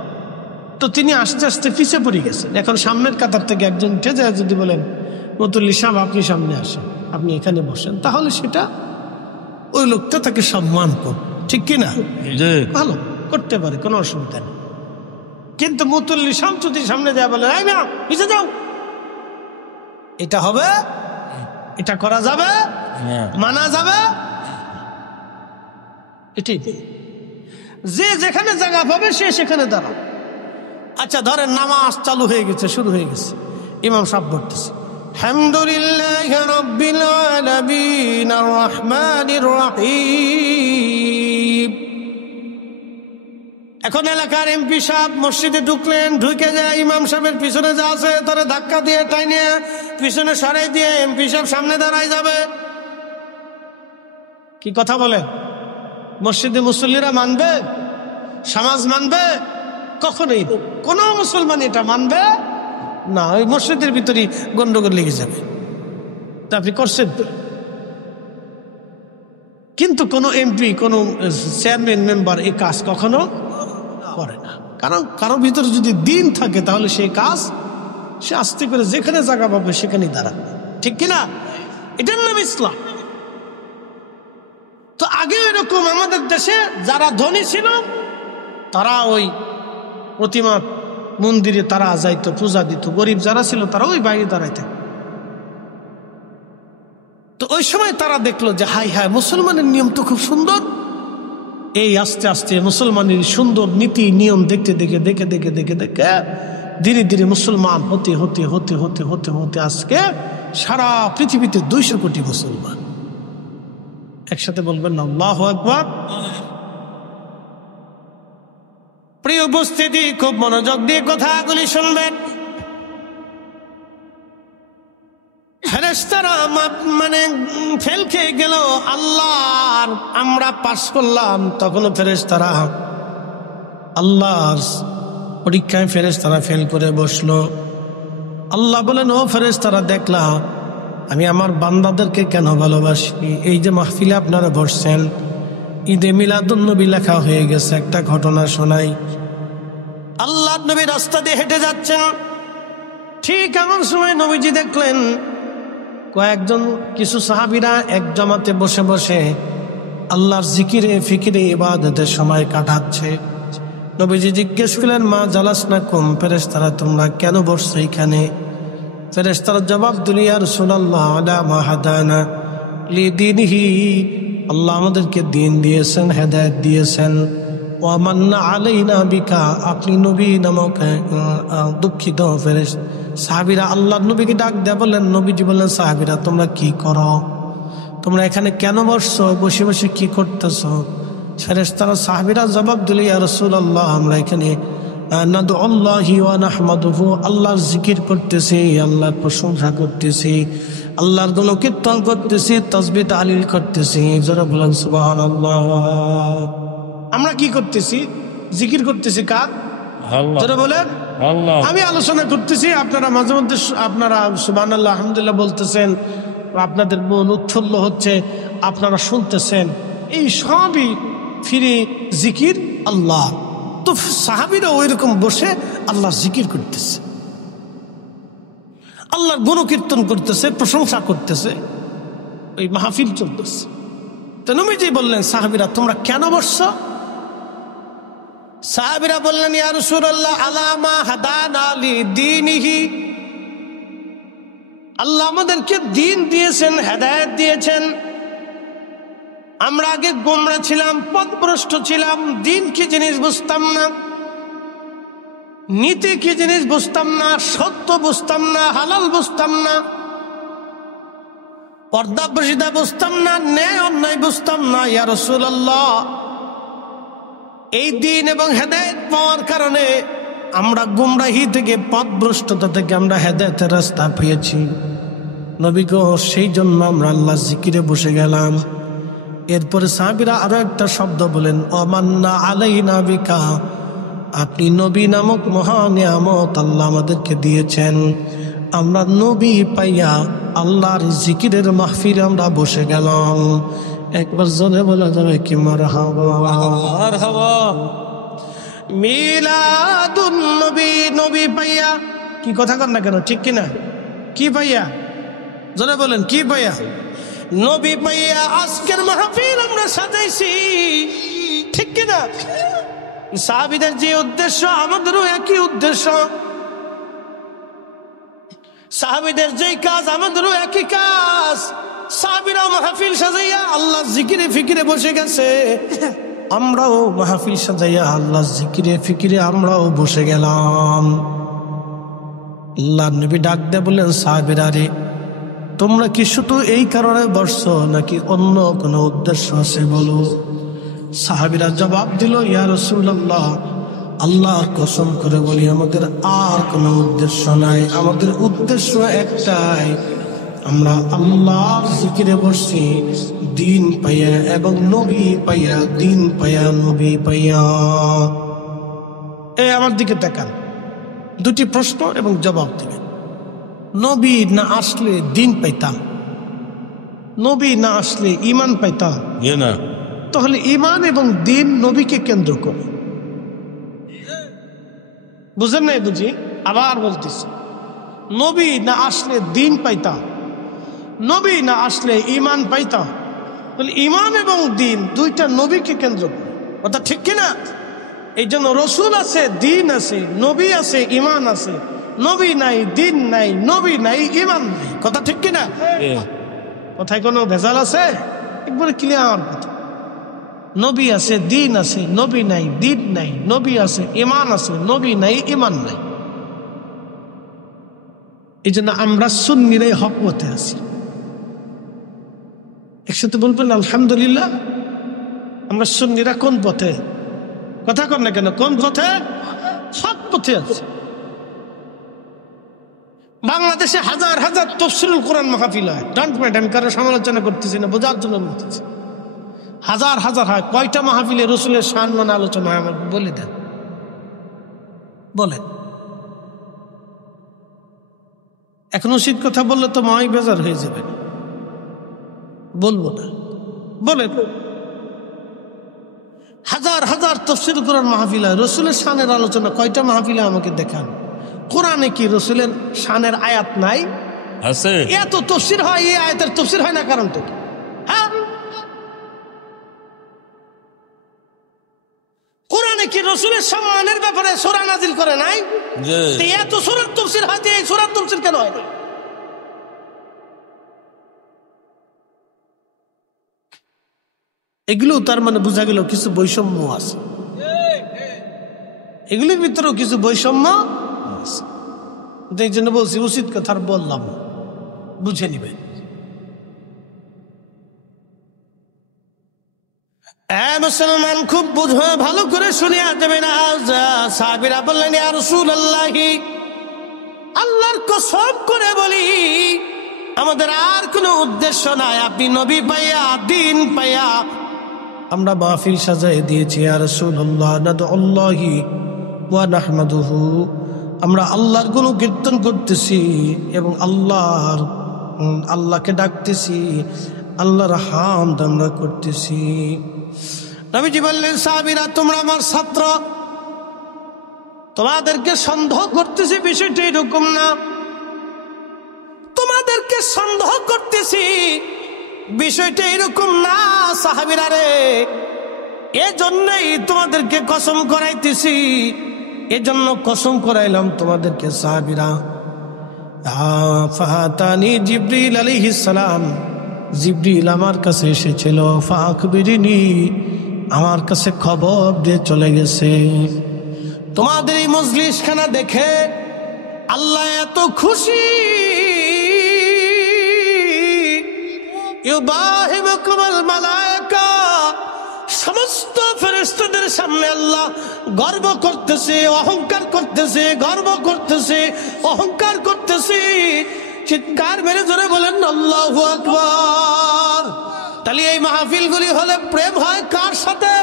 তো তিনি আস্তে আস্তে পিছে পড়ে গেছেন। এখন সামনের কাতার থেকে একজন উঠে যায়, যদি বলেন মুতল্লি সাহেব আপনি সামনে আসেন, আপনি এখানে বসেন, তাহলে সেটা ওই লোকটা তাকে সম্মান কর, ঠিক কিনা? ভালো করতে পারে, কোনো অসুবিধা নেই। কিন্তু মুতল্লি সাহেব যদি সামনে যায় বলে এই না পিছে যাও, এটা হবে? এটা করা যাবে? মানা যাবে? এটাই যে যেখানে জায়গা পাবে সে সেখানে দাঁড়াও। আচ্ছা ধরেন নামাজ চালু হয়ে গেছে, শুরু হয়ে গেছে, ইমাম সাহেব বলতেছে আলহামদুলিল্লাহি রাব্বিল আলামিন আর রহমানির রহিম। এখন এলাকার এমপি সাহেব মসজিদে ঢুকলেন, ঢুকে যায় ইমাম সাহেবের পিছনে যা আছে তারা ধাক্কা দিয়ে টাইনে পিছনে সরাই দিয়ে এমপি সাহেব সামনে দাঁড়ায় যাবে। কি কথা বলে? মসজিদে মুসল্লিরা মানবে? সমাজ মানবে? কখনোই কোন মুসলমান এটা মানবে না। ওই মসজিদের ভিতরে গন্ডগোল লেগে যাবে। তা আপনি করছেন তো? কিন্তু কোন এমপি, কোন চেয়ারম্যান, মেম্বার এই কাজ কখনো করে না। কারণ কারোর ভিতরে যদি দিন থাকে তাহলে সেই কাজ সে আস্তে করে যেখানে জায়গা পাবে সেখানেই দাঁড়াবে, ঠিক কিনা? এটার নাম ইসলাম। তো আগে এরকম আমাদের দেশে যারা ধনী ছিল তারা ওই প্রতিমা মন্দিরে তারা যাইতো, পূজা দিত। গরিব যারা ছিল তারা ওই বাইরে দাঁড়াইতেন। তো ওই সময় তারা দেখলো যে হাই হাই, মুসলমানের নিয়ম তো খুব সুন্দর। এই আস্তে আস্তে মুসলমানের সুন্দর নীতি নিয়ম দেখতে দেখে দেখে দেখে দেখে দেখে ধীরে ধীরে মুসলমান হতে হতে হতে হতে হতে হতে আজকে সারা পৃথিবীতে 200 কোটি মুসলমান। একসাথে বলবেন না আল্লাহু আকবার। প্রিয় উপস্থিতি, খুব মনোযোগ দিয়ে কথাগুলি শুনবেন। ফেরেশতারা মানে ফেল খেয়ে গেল, আল্লাহর আমরা পাস করলাম, তখনও ফেরেশতারা আল্লাহর পরীক্ষায় ফেরেশতারা ফেল করে বসলো। আল্লাহ বলেন ও ফেরেশতারা, দেখলাম আমি আমার বান্দাদেরকে কেন ভালোবাসি। এই যে মাহফিলে আপনারা বসছেন, ঈদে মিলাদুন্নবী লেখা হয়ে গেছে। একটা ঘটনা শোনাই। আল্লাহ নবী রাস্তা দিয়ে হেঁটে যাচ্ছেন, ঠিক এমন সময় নবীজি দেখলেন কয়েকজন কিছু সাহাবীরা এক জামাতে বসে বসে আল্লাহর জিকিরে ফিকিরে ইবাদতের সময় কাটাচ্ছে। নবীজি জিজ্ঞেস করলেন মা জালাসনাকুম, ফেরেশতারা তোমরা কেন বসছো এখানে? ফেরেশতারা জবাব দিল ইয়া রাসূলুল্লাহ আলা মা হাদানা লিদীনিহি, আল্লাহ আমাদেরকে দ্বীন দিয়েছেন, হেদায়েত দিয়েছেন। ওয়া মান্না আলাইনা বিকা, আপনি নবী নামক দুঃখিত ফেরেশতা। সাহাবীরা আল্লাহর নবীকে ডাক দেয়া বললেন, নবীজি বললেন সাহাবীরা তোমরা কি করো? তোমরা এখানে কেন বসছো? বসে বসে কি করতেছো? ফেরেশতারা সাহাবীরা জবাব দিল ইয়া রাসূলুল্লাহ আমরা এখানে নাদউল্লাহি ওয়া নাহমাদুহু, আল্লাহর জিকির করতেছি, আল্লাহর প্রশংসা করতেছি, আল্লাহর গুণকীর্তন করতেছি, তাসবিহ তাহলিল করতেছি। যারা বলেন সুবহানাল্লাহ। আমরা কি করতেছি? জিকির করতেছি। কার? আল্লাহ। যারা বলেন আল্লাহ। আমি আলোচনা করতেছি, আপনারা মাঝে মধ্যে আপনারা সুবহানাল্লাহ আলহামদুলিল্লাহ বলতেছেন, আপনাদের মন উৎফুল্ল হচ্ছে, আপনারা শুনতেছেন। এই সবই ফিরে জিকির আল্লাহ। তো সাহাবীরা ওই রকম বসে আল্লাহ জিকির করতেছে। আল্লাহর গুণকীর্তন করতেছে, প্রশংসা করতেছে, ওই মাহফিল চলতেছে। তো নবীজি বললেন, সাহাবীরা তোমরা কেন বসছো? সাহাবীরা বললেন, ইয়া রাসূলুল্লাহ আলামা হাদানা লিদীনিহি, আল্লাহ আমাদেরকে দ্বীন দিয়েছেন, হেদায়েত দিয়েছেন। আমরা আগে গোমরা ছিলাম, পথভ্রষ্ট ছিলাম, দ্বীন কি জিনিস বুঝতাম না, নীতি কি জিনিস বুঝতাম না, সত্য বুঝতাম না, হালাল বুঝতাম না, পর্দা প্রসিদ্ধা বুঝতাম না, ন্যায় অন্যায় বুঝতাম না। ইয়া রাসূলুল্লাহ, এই দ্বীন এবং হেদায়েত পাওয়ার কারণে আমরা গুমরাহি থেকে, পথভ্রষ্টতা থেকে আমরা হেদায়েতের রাস্তা পেয়েছি। নবী গো, সেই জন্য আমরা আল্লাহ জিকিরে বসে গেলাম। এরপরে সাহাবীরা আরো একটা শব্দ বলেন, অমান্না আলাইনা বিকা, আপনি নবী নামক মহা নিয়ামত আল্লাহ আমাদেরকে দিয়েছেন। আমরা নবী পাইয়া আল্লাহর জিকিরের মাহফিলে আমরা বসে গেলাম। একবার জোরে বলা যাবে কি মারহাবা? মারহাবা। মিলাদুন নবী, নবী পাইয়া, কি কথা কন না কেন, ঠিক কিনা? কি পাইয়া? জোরে বলেন, কি পাইয়া? নবী পাইয়া আজকের মাহফিল আমরা সাজাইছি, ঠিক কিনা? সাহাবীদের যে উদ্দেশ্য, আমাদেরও একই উদ্দেশ্য। সাহাবীদের যেই কাজ, আমাদেরও একই কাজ। সাহাবীরা মাহফিল সাজাইয়া আল্লাহ জিকিরে ফিকিরে বসে গেছে, আমরাও মাহফিল সাজাইয়া আল্লাহ জিকিরে ফিকিরে আমরাও বসে গেলাম। আল্লাহ নবী ডাক দিয়ে বললেন, সাহাবীরা রে, তোমরা কি শুধু এই কারণে বসছো নাকি অন্য কোনো উদ্দেশ্য আছে বলো? সাহাবীরা জবাব দিল, ইয়া রাসূলুল্লাহ, আল্লাহর কসম করে বলি আমাদের আর কোনো উদ্দেশ্য নাই, আমাদের উদ্দেশ্য একটাই, আমরা আল্লাহর জিকিরে বসছি দ্বীন পাইয়া এবং নবী পাইয়া, দ্বীন পাইয়া নবী পাইয়া। এই আমার দিকে তাকান, দুটি প্রশ্ন এবং জবাব দিবেন। নবী না আসলে দ্বীন পাইতাম, নবী না আসলে ঈমান পাইতাম না, তাহলে ঈমান এবং দ্বীন নবীকে কেন্দ্র করে। বুঝেন নাই? বুঝি, আবার বলতেছি, নবী না আসলে দ্বীন পাইতাম, নবী না আসলে ঈমান পাইতাম, তাহলে ঈমান এবং দ্বীন দুইটা নবীকে কেন্দ্র করে, কথা ঠিক কিনা? এই জন্য রসুল আছে, দ্বীন আছে, নবী আছে, ঈমান আছে। নবী নাই, দ্বীন নাই, নবী নাই, ঈমান নাই, কথা ঠিক কিনা? কথায় কোনো ভেজাল আছে? একবারে ক্লিয়ার কথা। নবী আছে, দ্বীন আছে, নবী নাই, দ্বীন নাই, নবী আছে, ঈমান আছে, নবী নাই, ঈমান নাই। এই জন্য আমরা সুন্নিরাই হক পথে আছি। একসাথে বলবেন আলহামদুলিল্লাহ। আমরা সুন্নিরা কোন পথে? কথা কর না কেন, কোন পথে? হক পথে আছে। বাংলাদেশে হাজার হাজার তাফসীরুল কোরআন মাহফিল হয়। ডোন্ট মাইন্ড, আমি কারো সমালোচনা করতেছি না, বোঝার জন্য বলতেছি। হাজার হাজার হয়। কয়টা মাহফিলে রসুলের শান মানে আলোচনা হয় আমাকে বলে দেন, বলেন। এখন উচিত কথা বললে তো মাই বেজার হয়ে যাবে, বলবো না, বলেন। হাজার হাজার তাফসীরুল কোরআন মাহফিল হয়, রসুলের শানের আলোচনা কয়টা মাহফিলে আমাকে দেখান। কোরআনে কি রসুলের শানের আয়াত নাই? আছে। এত তাফসীর হয়, এই আয়াতের তাফসীর হয় না, কারণটা কি? হ্যাঁ, কোরআনে কি রসুলের সম্মানের ব্যাপারে সূরা নাজিল করে নাই? এত সূরার তাফসীর হয়, এই সূরার তাফসীর কেন হয়? এগুলো তার মানে বোঝা গেল কিছু বৈষম্য আছে, এগুলোর ভিতরেও কিছু বৈষম্য আছে। এই জন্য বলছি, উচিত কথা বললাম, বুঝে নিবেন। মুসলমান খুব বুঝে ভালো করে শুনিয়া দেবেন। সাহাবীরা বললেন, ইয়া রাসূলুল্লাহ, আল্লাহর কসম করে বলি আমাদের আর কোনো উদ্দেশ্য নাই, আপনি নবী পাইয়া, দ্বীন পাইয়া আমরা মাহফিল সাজাই দিয়েছি। ইয়া রাসূলুল্লাহ, নাদউল্লাহি ওয়া নাহমাদুহু, আমরা আল্লাহর গুণকীর্তন করতেছি এবং আল্লাহকে ডাকতেছি, আল্লাহর হামদ আমরা করতেছি। নবীজি বললেন, সাহাবীরা তোমরা আমার ছাত্র, তোমাদেরকে সন্দেহ করতেছি বিষয়টা এরকম না। সন্দেহ করতেছি বিষয়টা এরকম না সাহাবীরা রে, এজন্যই তোমাদেরকে কসম করাইতেছি, এজন্য কসম করাইলাম তোমাদেরকে সাহাবীরা। ফাতানি জিবরিল আলাইহিস সালাম, জিবরিল আমার কাছে এসেছিল, ফাখবিরিনি, আমার কাছে খবর দিয়ে চলে গেছে। তোমাদের এই মজলিসখানা দেখে আল্লাহ এত খুশি, ইউবাহিবুকুমুল মালায়েকা, সমস্ত ফেরেশতাদের সামনে আল্লাহ গর্ব করতেছে, অহংকার করতেছে, গর্ব করতেছে, অহংকার করতেছে। চিৎকার মেরে জোরে বলেন আল্লাহু আকবার। তাহলে এই মাহফিলগুলি হলে প্রেম হয় কার সাথে?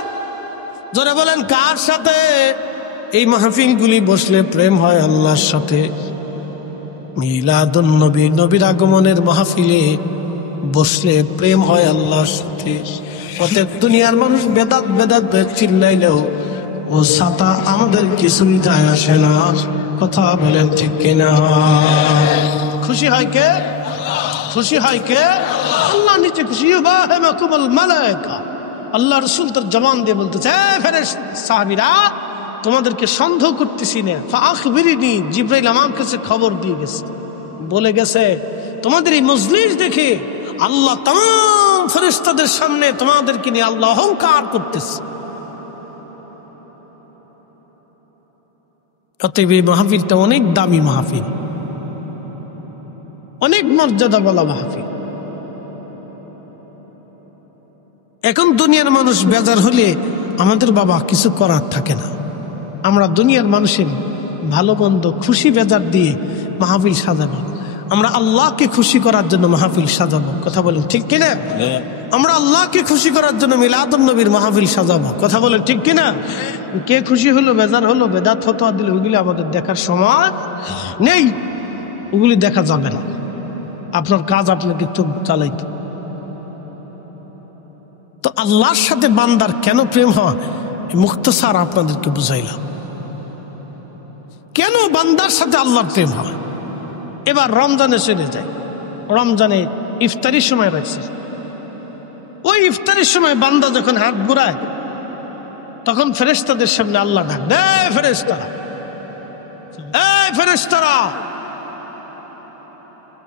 জোরে বলেন কার সাথে? এই মাহফিলগুলি বসলে প্রেম হয় আল্লাহর সাথে। মিলাদুন নবী, নবীর আগমনের মাহফিলে বসলে প্রেম হয় আল্লাহর সাথে। প্রত্যেক দুনিয়ার মানুষ বেদাত বেদাত চিল্লাইলেও ও সাতা আমাদের কিছুই যায় আসে না। কথা বলেন ঠিক কিনা? খুশি হয় কে? খুশি হয় কে? আল্লাহ নিচে খুশি। ইউবাহিবুকুমুল মালায়েকা, আল্লাহ রাসূল তার জবান দিয়ে বলতেছে, ফেরেশতা সাহাবীরা তোমাদেরকে সন্দেহ করতেছি না। ফাখবিরিনি, জিবরাইল আমার কাছে খবর দিয়ে গেছে, বলে গেছে তোমাদের এই মজলিস দেখে আল্লাহ तमाम ফেরেশতাদের সামনে তোমাদেরকে নিয়ে আল্লাহ অহংকার করতেছে। অতএব এই মাহফিলটা অনেক দামি মাহফিল, অনেক মর্যাদা বলা মাহফিল। এখন দুনিয়ার মানুষ বেজার হলে আমাদের বাবা কিছু করার থাকে না। আমরা দুনিয়ার মানুষের ভালো মন্দ খুশি বেজার দিয়ে মাহফিল সাজাবো। আমরা আল্লাহকে খুশি করার জন্য মাহফিল সাজাবো। কথা বলেন ঠিক কিনা? আমরা আল্লাহকে খুশি করার জন্য মিলাদুন নবীর মাহফিল সাজাবো। কথা বলেন ঠিক কিনা? কে খুশি হলো, বেজার হলো, বেদাত ফতোয়া দিলে ওগুলি আমাদের দেখার সময় নেই, ওগুলি দেখা যাবে না। আপনার কাজ আপনাকে চোখ চালাইতে। তো আল্লাহর সাথে বান্দার কেন প্রেম হয় মুখতাসার আপনাদেরকে বুঝাইলাম। কেন বান্দার সাথে আল্লাহর প্রেম হয়? এবার রমজানে চলে যায়। রমজানে ইফতারির সময় রয়েছে, ওই ইফতারির সময় বান্দা যখন হাত ঘুরায় তখন ফেরেশতাদের সামনে আল্লাহ ডাক দেয়, ফেরেশতারা, এই ফেরেশতারা,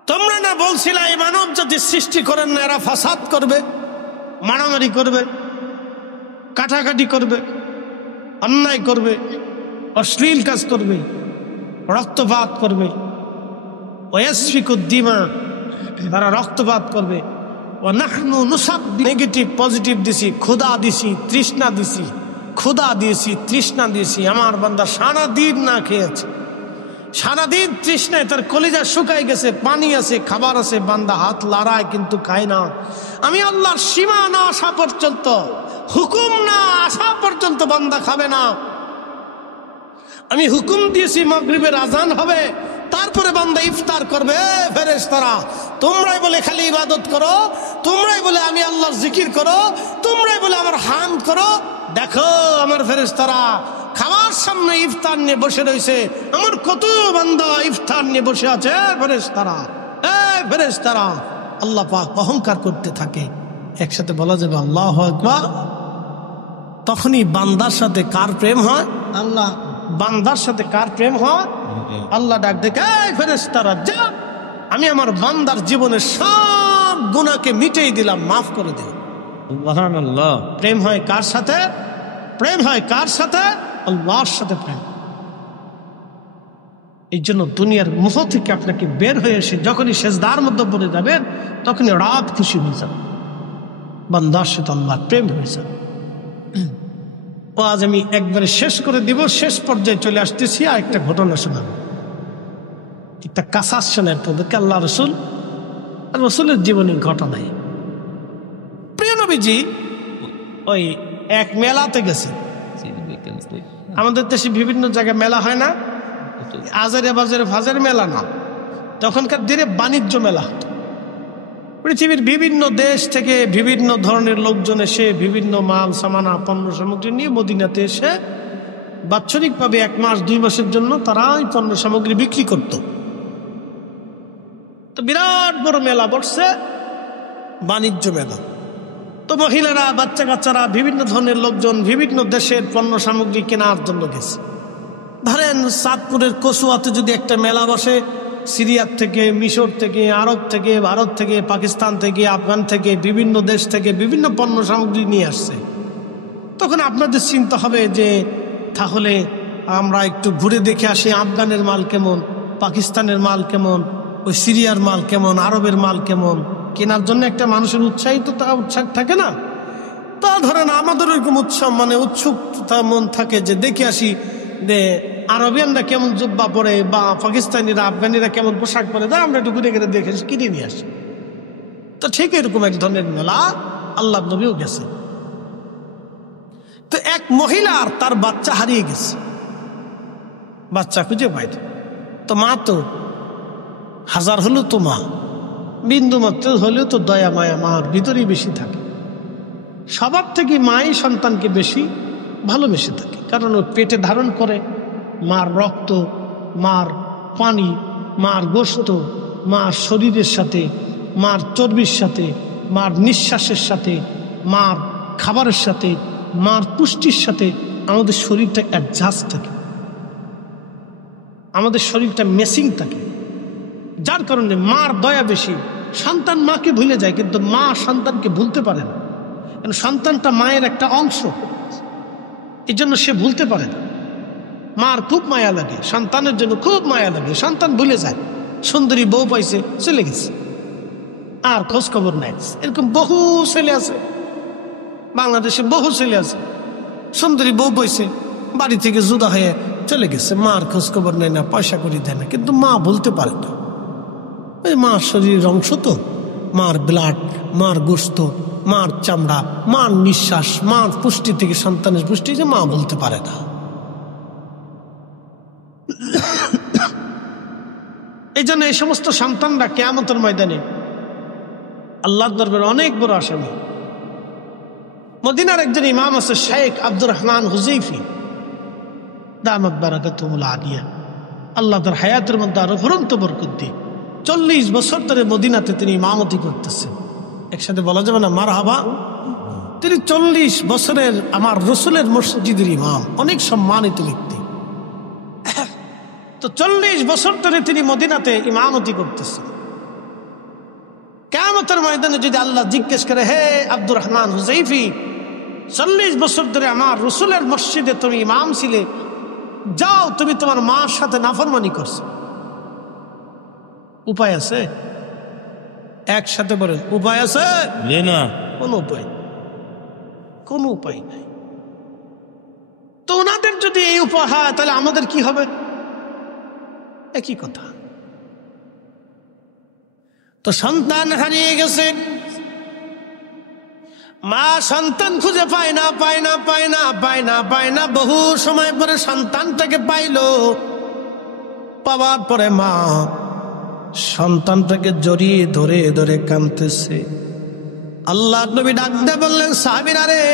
তোমরা না বলছিলে এই মানব জাতি সৃষ্টি করেন না, এরা ফাসাদ করবে, মারামারি করবে, কাটাকাটি করবে, অন্যায় করবে, অশ্লীল কাজ করবে, রক্তপাত করবে, ওয়াসফিকুদ্দিমা, তারা রক্তপাত করবে। ও নাহনু নুসাব, নেগেটিভ পজিটিভ দিছি, ক্ষুধা দিছি, তৃষ্ণা দিছি, ক্ষুধা দিয়েছি, তৃষ্ণা দিয়েছি। আমার বান্দা সারাদিন না খেয়েছে, সারাদিন তৃষ্ণায় তার কলিজা শুকাই গেছে, পানি আছে, খাবার আছে, বান্দা হাত লড়ায় কিন্তু খায় না। আমি আল্লাহর সীমা না আসা পর্যন্ত, হুকুম না আসা পর্যন্ত বান্দা খাবে না। আমি হুকুম দিয়েছি মাগরিবের আজান হবে, তারপরে বান্দা ইফতার করবে। ফেরেশতারা, তোমরাই বলে খালি ইবাদত করো, তোমরাই বলে আমি আল্লাহর জিকির করো, তোমরাই বলে আমার হামদ করো। দেখো আমার ফেরেশতারা খাবার সামনে ইফতার নিয়ে বসে রয়েছে, আমার কত বান্দা ইফতার নিয়ে বসে আছে। ফেরেশতারা, ফেরেশতারা, আল্লাহ পাক অহংকার করতে থাকে। একসাথে বলা যাবে আল্লাহু আকবার। তখনই বান্দার সাথে কার প্রেম হয়? আল্লাহ। বান্দার সাথে কার প্রেম হয়? আল্লাহ ডাক দেখে, ফেরেশতারা যা, আমি আমার বান্দার জীবনের সব গুনাহকে মিটিয়ে দিলাম, মাফ করে দিলাম। সুবহানাল্লাহ। প্রেম হয় কার সাথে? প্রেম হয় কার সাথে? আল্লাহর সাথে প্রেম। এই জন্য দুনিয়ার মুখ থেকে আপনাকে বের হয়ে এসে যখনই সেজদার মধ্যে পড়ে যাবেন তখনই রাত খুশি হয়ে যাবে, বান্দার সাথে আল্লাহর প্রেম হয়ে যাবে। ও আজ আমি একবারে শেষ করে দিব, শেষ পর্যায়ে চলে আসতেছি। আর একটা ঘটনা শোনাবো, একটা কাসাস শোনেন তাদেরকে, আল্লাহ রসুল আর রসুলের জীবনের ঘটনায়। প্রিয় নবীজি ওই এক মেলাতে গেছে। আমাদের দেশে বিভিন্ন জায়গায় মেলা হয় না, আজারে বাজারে ফাজের মেলা না, তখনকার দিনে বাণিজ্য মেলা হতো। পৃথিবীর বিভিন্ন দেশ থেকে বিভিন্ন ধরনের লোকজন এসে বিভিন্ন মাল সামানা পণ্য সামগ্রী নিয়ে মদিনাতে এসে বাৎসরিকভাবে 1 মাস 2 মাসের জন্য তারা এই পণ্য সামগ্রী বিক্রি করত। তো বিরাট বড় মেলা বসছে, বাণিজ্য মেলা। তো মহিলারা, বাচ্চা কাচ্চারা, বিভিন্ন ধরনের লোকজন বিভিন্ন দেশের পণ্য সামগ্রী কেনার জন্য গেছে। ধরেন চাঁদপুরের কচুয়াতে যদি একটা মেলা বসে, সিরিয়ার থেকে, মিশর থেকে, আরব থেকে, ভারত থেকে, পাকিস্তান থেকে, আফগান থেকে, বিভিন্ন দেশ থেকে বিভিন্ন পণ্য সামগ্রী নিয়ে আসছে, তখন আপনাদের চিন্তা হবে যে তাহলে আমরা একটু ঘুরে দেখে আসি আফগানের মাল কেমন, পাকিস্তানের মাল কেমন, ওই সিরিয়ার মাল কেমন, আরবের মাল কেমন, কেনার জন্য একটা মানুষের উৎসাহ থাকে না? তা ধরেন আমাদের ওইরকম উৎসুকতা মন থাকে যে দেখে আসি যে আরবিয়ানরা কেমন জুব্বা পরে বা পাকিস্তানিরা, আফগানিরা কেমন পোশাক পরে, তা আমরা একটু ঘুরে ঘুরে দেখে কিনে নিয়ে আসি। তো ঠিক এরকম এক ধরনের মেলা আল্লাহ নবীও গেছে। তো এক মহিলার তার বাচ্চা হারিয়ে গেছে, বাচ্চা খুঁজে পাইত। তো মা তো হাজার হলেও তো মা, বিন্দু মাত্র হলেও তো দয়া মায়া মার ভিতরেই বেশি থাকে। স্বভাব থেকে মাই সন্তানকে বেশি ভালোবেসে থাকে, কারণ ও পেটে ধারণ করে মার রক্ত, মার পানি, মার গোশত, মার শরীরের সাথে, মার চর্বির সাথে, মার নিঃশ্বাসের সাথে, মার খাবারের সাথে, মার পুষ্টির সাথে আমাদের শরীরটা অ্যাডজাস্ট থাকে, আমাদের শরীরটা মেসিং থাকে। যার কারণে মার দয়া বেশি। সন্তান মাকে ভুলে যায়, কিন্তু মা সন্তানকে ভুলতে পারে না, কারণ সন্তানটা মায়ের একটা অংশ, এই জন্য সে ভুলতে পারে না। মার খুব মায়া লাগে, সন্তানের জন্য খুব মায়া লাগে, সন্তান ভুলে যায়। সুন্দরী বউ পাইছে, চলে গেছে, আর খোঁজ খবর নাই। এরকম বহু ছেলে আছে, বাংলাদেশে বহু ছেলে আছে, সুন্দরী বউ পাইছে, বাড়ি থেকে জুদা হয়ে চলে গেছে, মার খোঁজ খবর নেয় না, পয়সা করি দেয় না, কিন্তু মা ভুলতে পারে না। ওই মার শরীরের অংশ তো, মার ব্লাড, মার গোশত, মার চামড়া, মার নিঃশ্বাস, মার পুষ্টি থেকে সন্তানের পুষ্টি, যে মা বলতে পারে না। এই জন্য এই সমস্ত সন্তানরা কিয়ামতের ময়দানে আল্লাহর দরবারে অনেক বড় আসামি। মদিনার একজন ইমাম আছে, শেখ আব্দুর রহমান হুযাইফি দামাত বারাকাতুহুল আলিয়া, আল্লাহ তার হায়াতের মধ্যে আরো ফুরন্ত বরকত দিয়ে 40 বছর ধরে মদিনাতে তিনি ইমামতি করতেছেন। একসাথে বলা যাবে না মারহাবা। তিনি 40 বছরের আমার রসুলের মসজিদের ইমাম, অনেক সম্মানিত ব্যক্তি। তো 40 বছর ধরে তিনি মদিনাতে ইমামতি করতেছেন। কিয়ামতের ময়দানে যদি আল্লাহ জিজ্ঞেস করে, হে আব্দুর রহমান হুযাইফি, 40 বছর ধরে আমার রসুলের মসজিদে তুমি ইমাম ছিলে, যাও তুমি তোমার মার সাথে নাফরমানি করছো, উপায় আছে? একসাথে বলেন, উপায় আছে? না, কোন উপায়, কোন উপায় নাই। তো ওনাদের যদি এই উপায় হয়, তাহলে আমাদের কি হবে? একই কথা। তো সন্তান হারিয়ে গেছে, মা সন্তান খুঁজে পায় না, পায় না, পায় না, পায় না, পায় না। বহু সময় পরে সন্তানটাকে পাইলো, পাওয়ার পরে মা সন্তানটাকে জড়িয়ে ধরে ধরে কাঁদতেছে। আল্লাহ নবী ডাক দিয়ে বললেন, সাহাবীরা রে,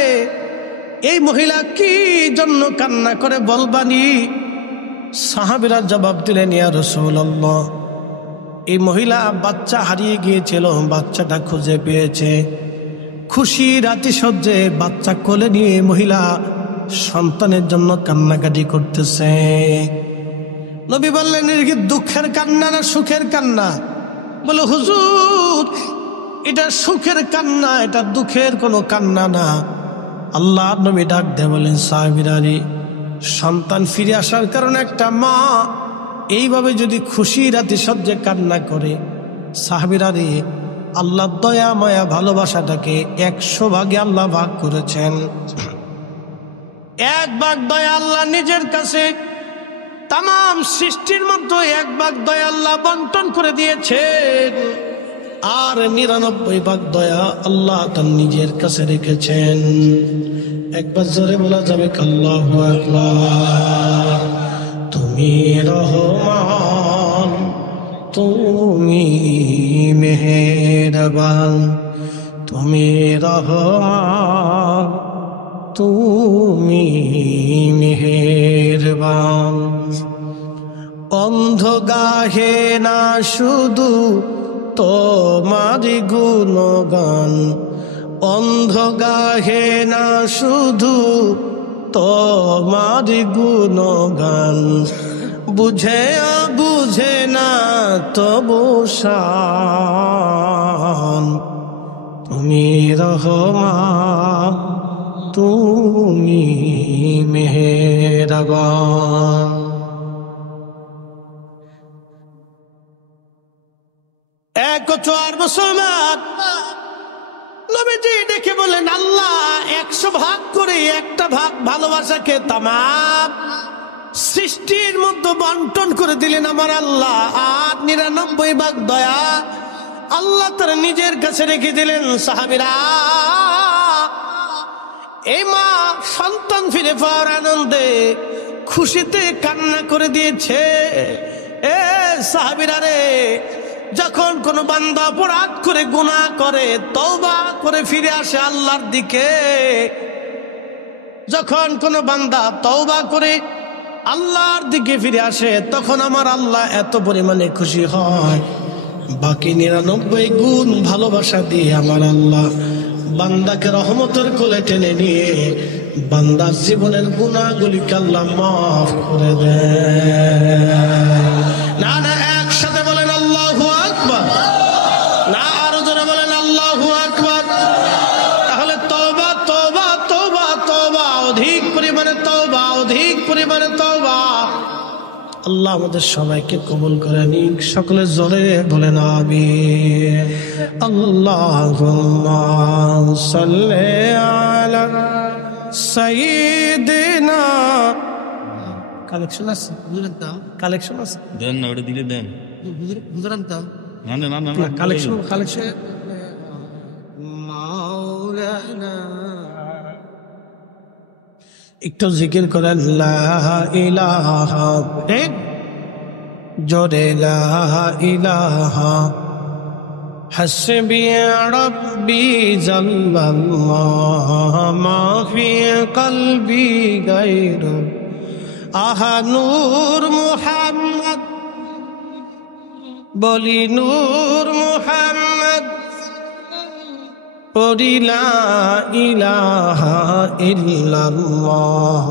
এই মহিলা কি জন্য কান্না করে বলবানি? সাহাবীরা জবাব দিলেন, ইয়া রাসূলুল্লাহ, এই মহিলা বাচ্চা হারিয়ে গিয়েছিল, বাচ্চাটা খুঁজে পেয়েছে। খুশি রাতিসজ্জে বাচ্চা কোলে নিয়ে মহিলা সন্তানের জন্য কান্নাকাটি করতেছে। নবী বললেন, এর কি দুঃখের কান্না না সুখের কান্না? বলে, হুজুর, এটা সুখের কান্না, এটা দুঃখের কোনো কান্না না। আল্লাহ নবী ডাক দিয়ে বলেন, সাহাবীরা রে, সন্তান ফিরে আসার কারণে একটা মা এইভাবে যদি খুশি রাতিসজ্জে কান্না করে, সাহাবীরা রে, আল্লাহ দয়া মায়া ভালোবাসাটাকে 100 ভাগে আল্লাহ ভাগ করেছেন। 1 ভাগ দয়া আল্লাহ নিজের কাছে, তাম সৃষ্টির মধ্যে 1 ভাগ দয়া আল্লাহ বন্টন করে দিয়েছেন, আর 99 ভাগ দয়া আল্লাহ তার নিজের কাছে রেখেছেন। একবার জোরে বলা যাবে আল্লাহু আকবার। তুমি রহমান, তুমি মেহেরবান, তুমি রহমান, তুমি মেহেরবান। অন্ধ গাহে না শুধু তোমারি গুণগান, অন্ধ গাহে না শুধু তোমারি গুণগান, বুঝে বুঝে না তবু শান। তুমি রহমান, তুমি মেহেরবান। এক চোয়ার মুসলমান নবীজি ডেকে বলেন, আল্লাহ 100 ভাগ করে একটা ভাগ ভালোবাসাকে তামাম সৃষ্টির মধ্যে বন্টন করে দিলেন আমার আল্লাহ, আর 99 ভাগ দয়া আল্লাহ তার নিজের কাছে রেখে দিলেন। সাহাবীরা এই মা সন্তান ফিরে পাওয়ার আনন্দে খুশিতে কান্না করে দিয়েছে। এ সাহাবীরা রে, যখন কোন বান্দা অপরাধ করে গুনাহ করে তওবা করে ফিরে আসে আল্লাহর দিকে, যখন কোন বান্দা তওবা করে আল্লাহর দিকে ফিরে আসে, তখন আমার আল্লাহ এত পরিমাণে খুশি হয়, বাকি 99 গুণ ভালোবাসা দিয়ে আমার আল্লাহ বান্দাকে রহমতের কোলে টেনে নিয়ে বান্দার জীবনের গুনাহগুলিকে আল্লাহ মাফ করে দেয়। না না, একসাথে বলেন আল্লাহু আকবার। না, আরো জোরে বলেন আল্লাহু আকবার। তাহলে তওবা তওবা তওবা তওবা, অধিক পরিমাণে তওবা, অধিক পরিমাণে তওবা। আল্লাহ আমাদের সবাইকে কবুল করে নিক। সকলে জোরে বলেন আমিন। আল্লাহুম্মা সাল্লি আলা সাইয়্যিদিনা। কালেকশন আছে, হুজুরের দাম কালেকশন আছে, দেন না, ওটা দিলে দেন। হুজুরের দাম না না না না, কালেকশন মাওলানা। একটু জিকির করেন লা ইলাহা, জোরে লা ইলাহা, হাসবি রাব্বি জাল্লাল্লাহ, মা ফি কলবি গায়রু। আহা নূর মুহাম্মদ, বলি নূর মুহাম্মদ, পড়ি লা ইলাহা ইল্লাল্লাহ।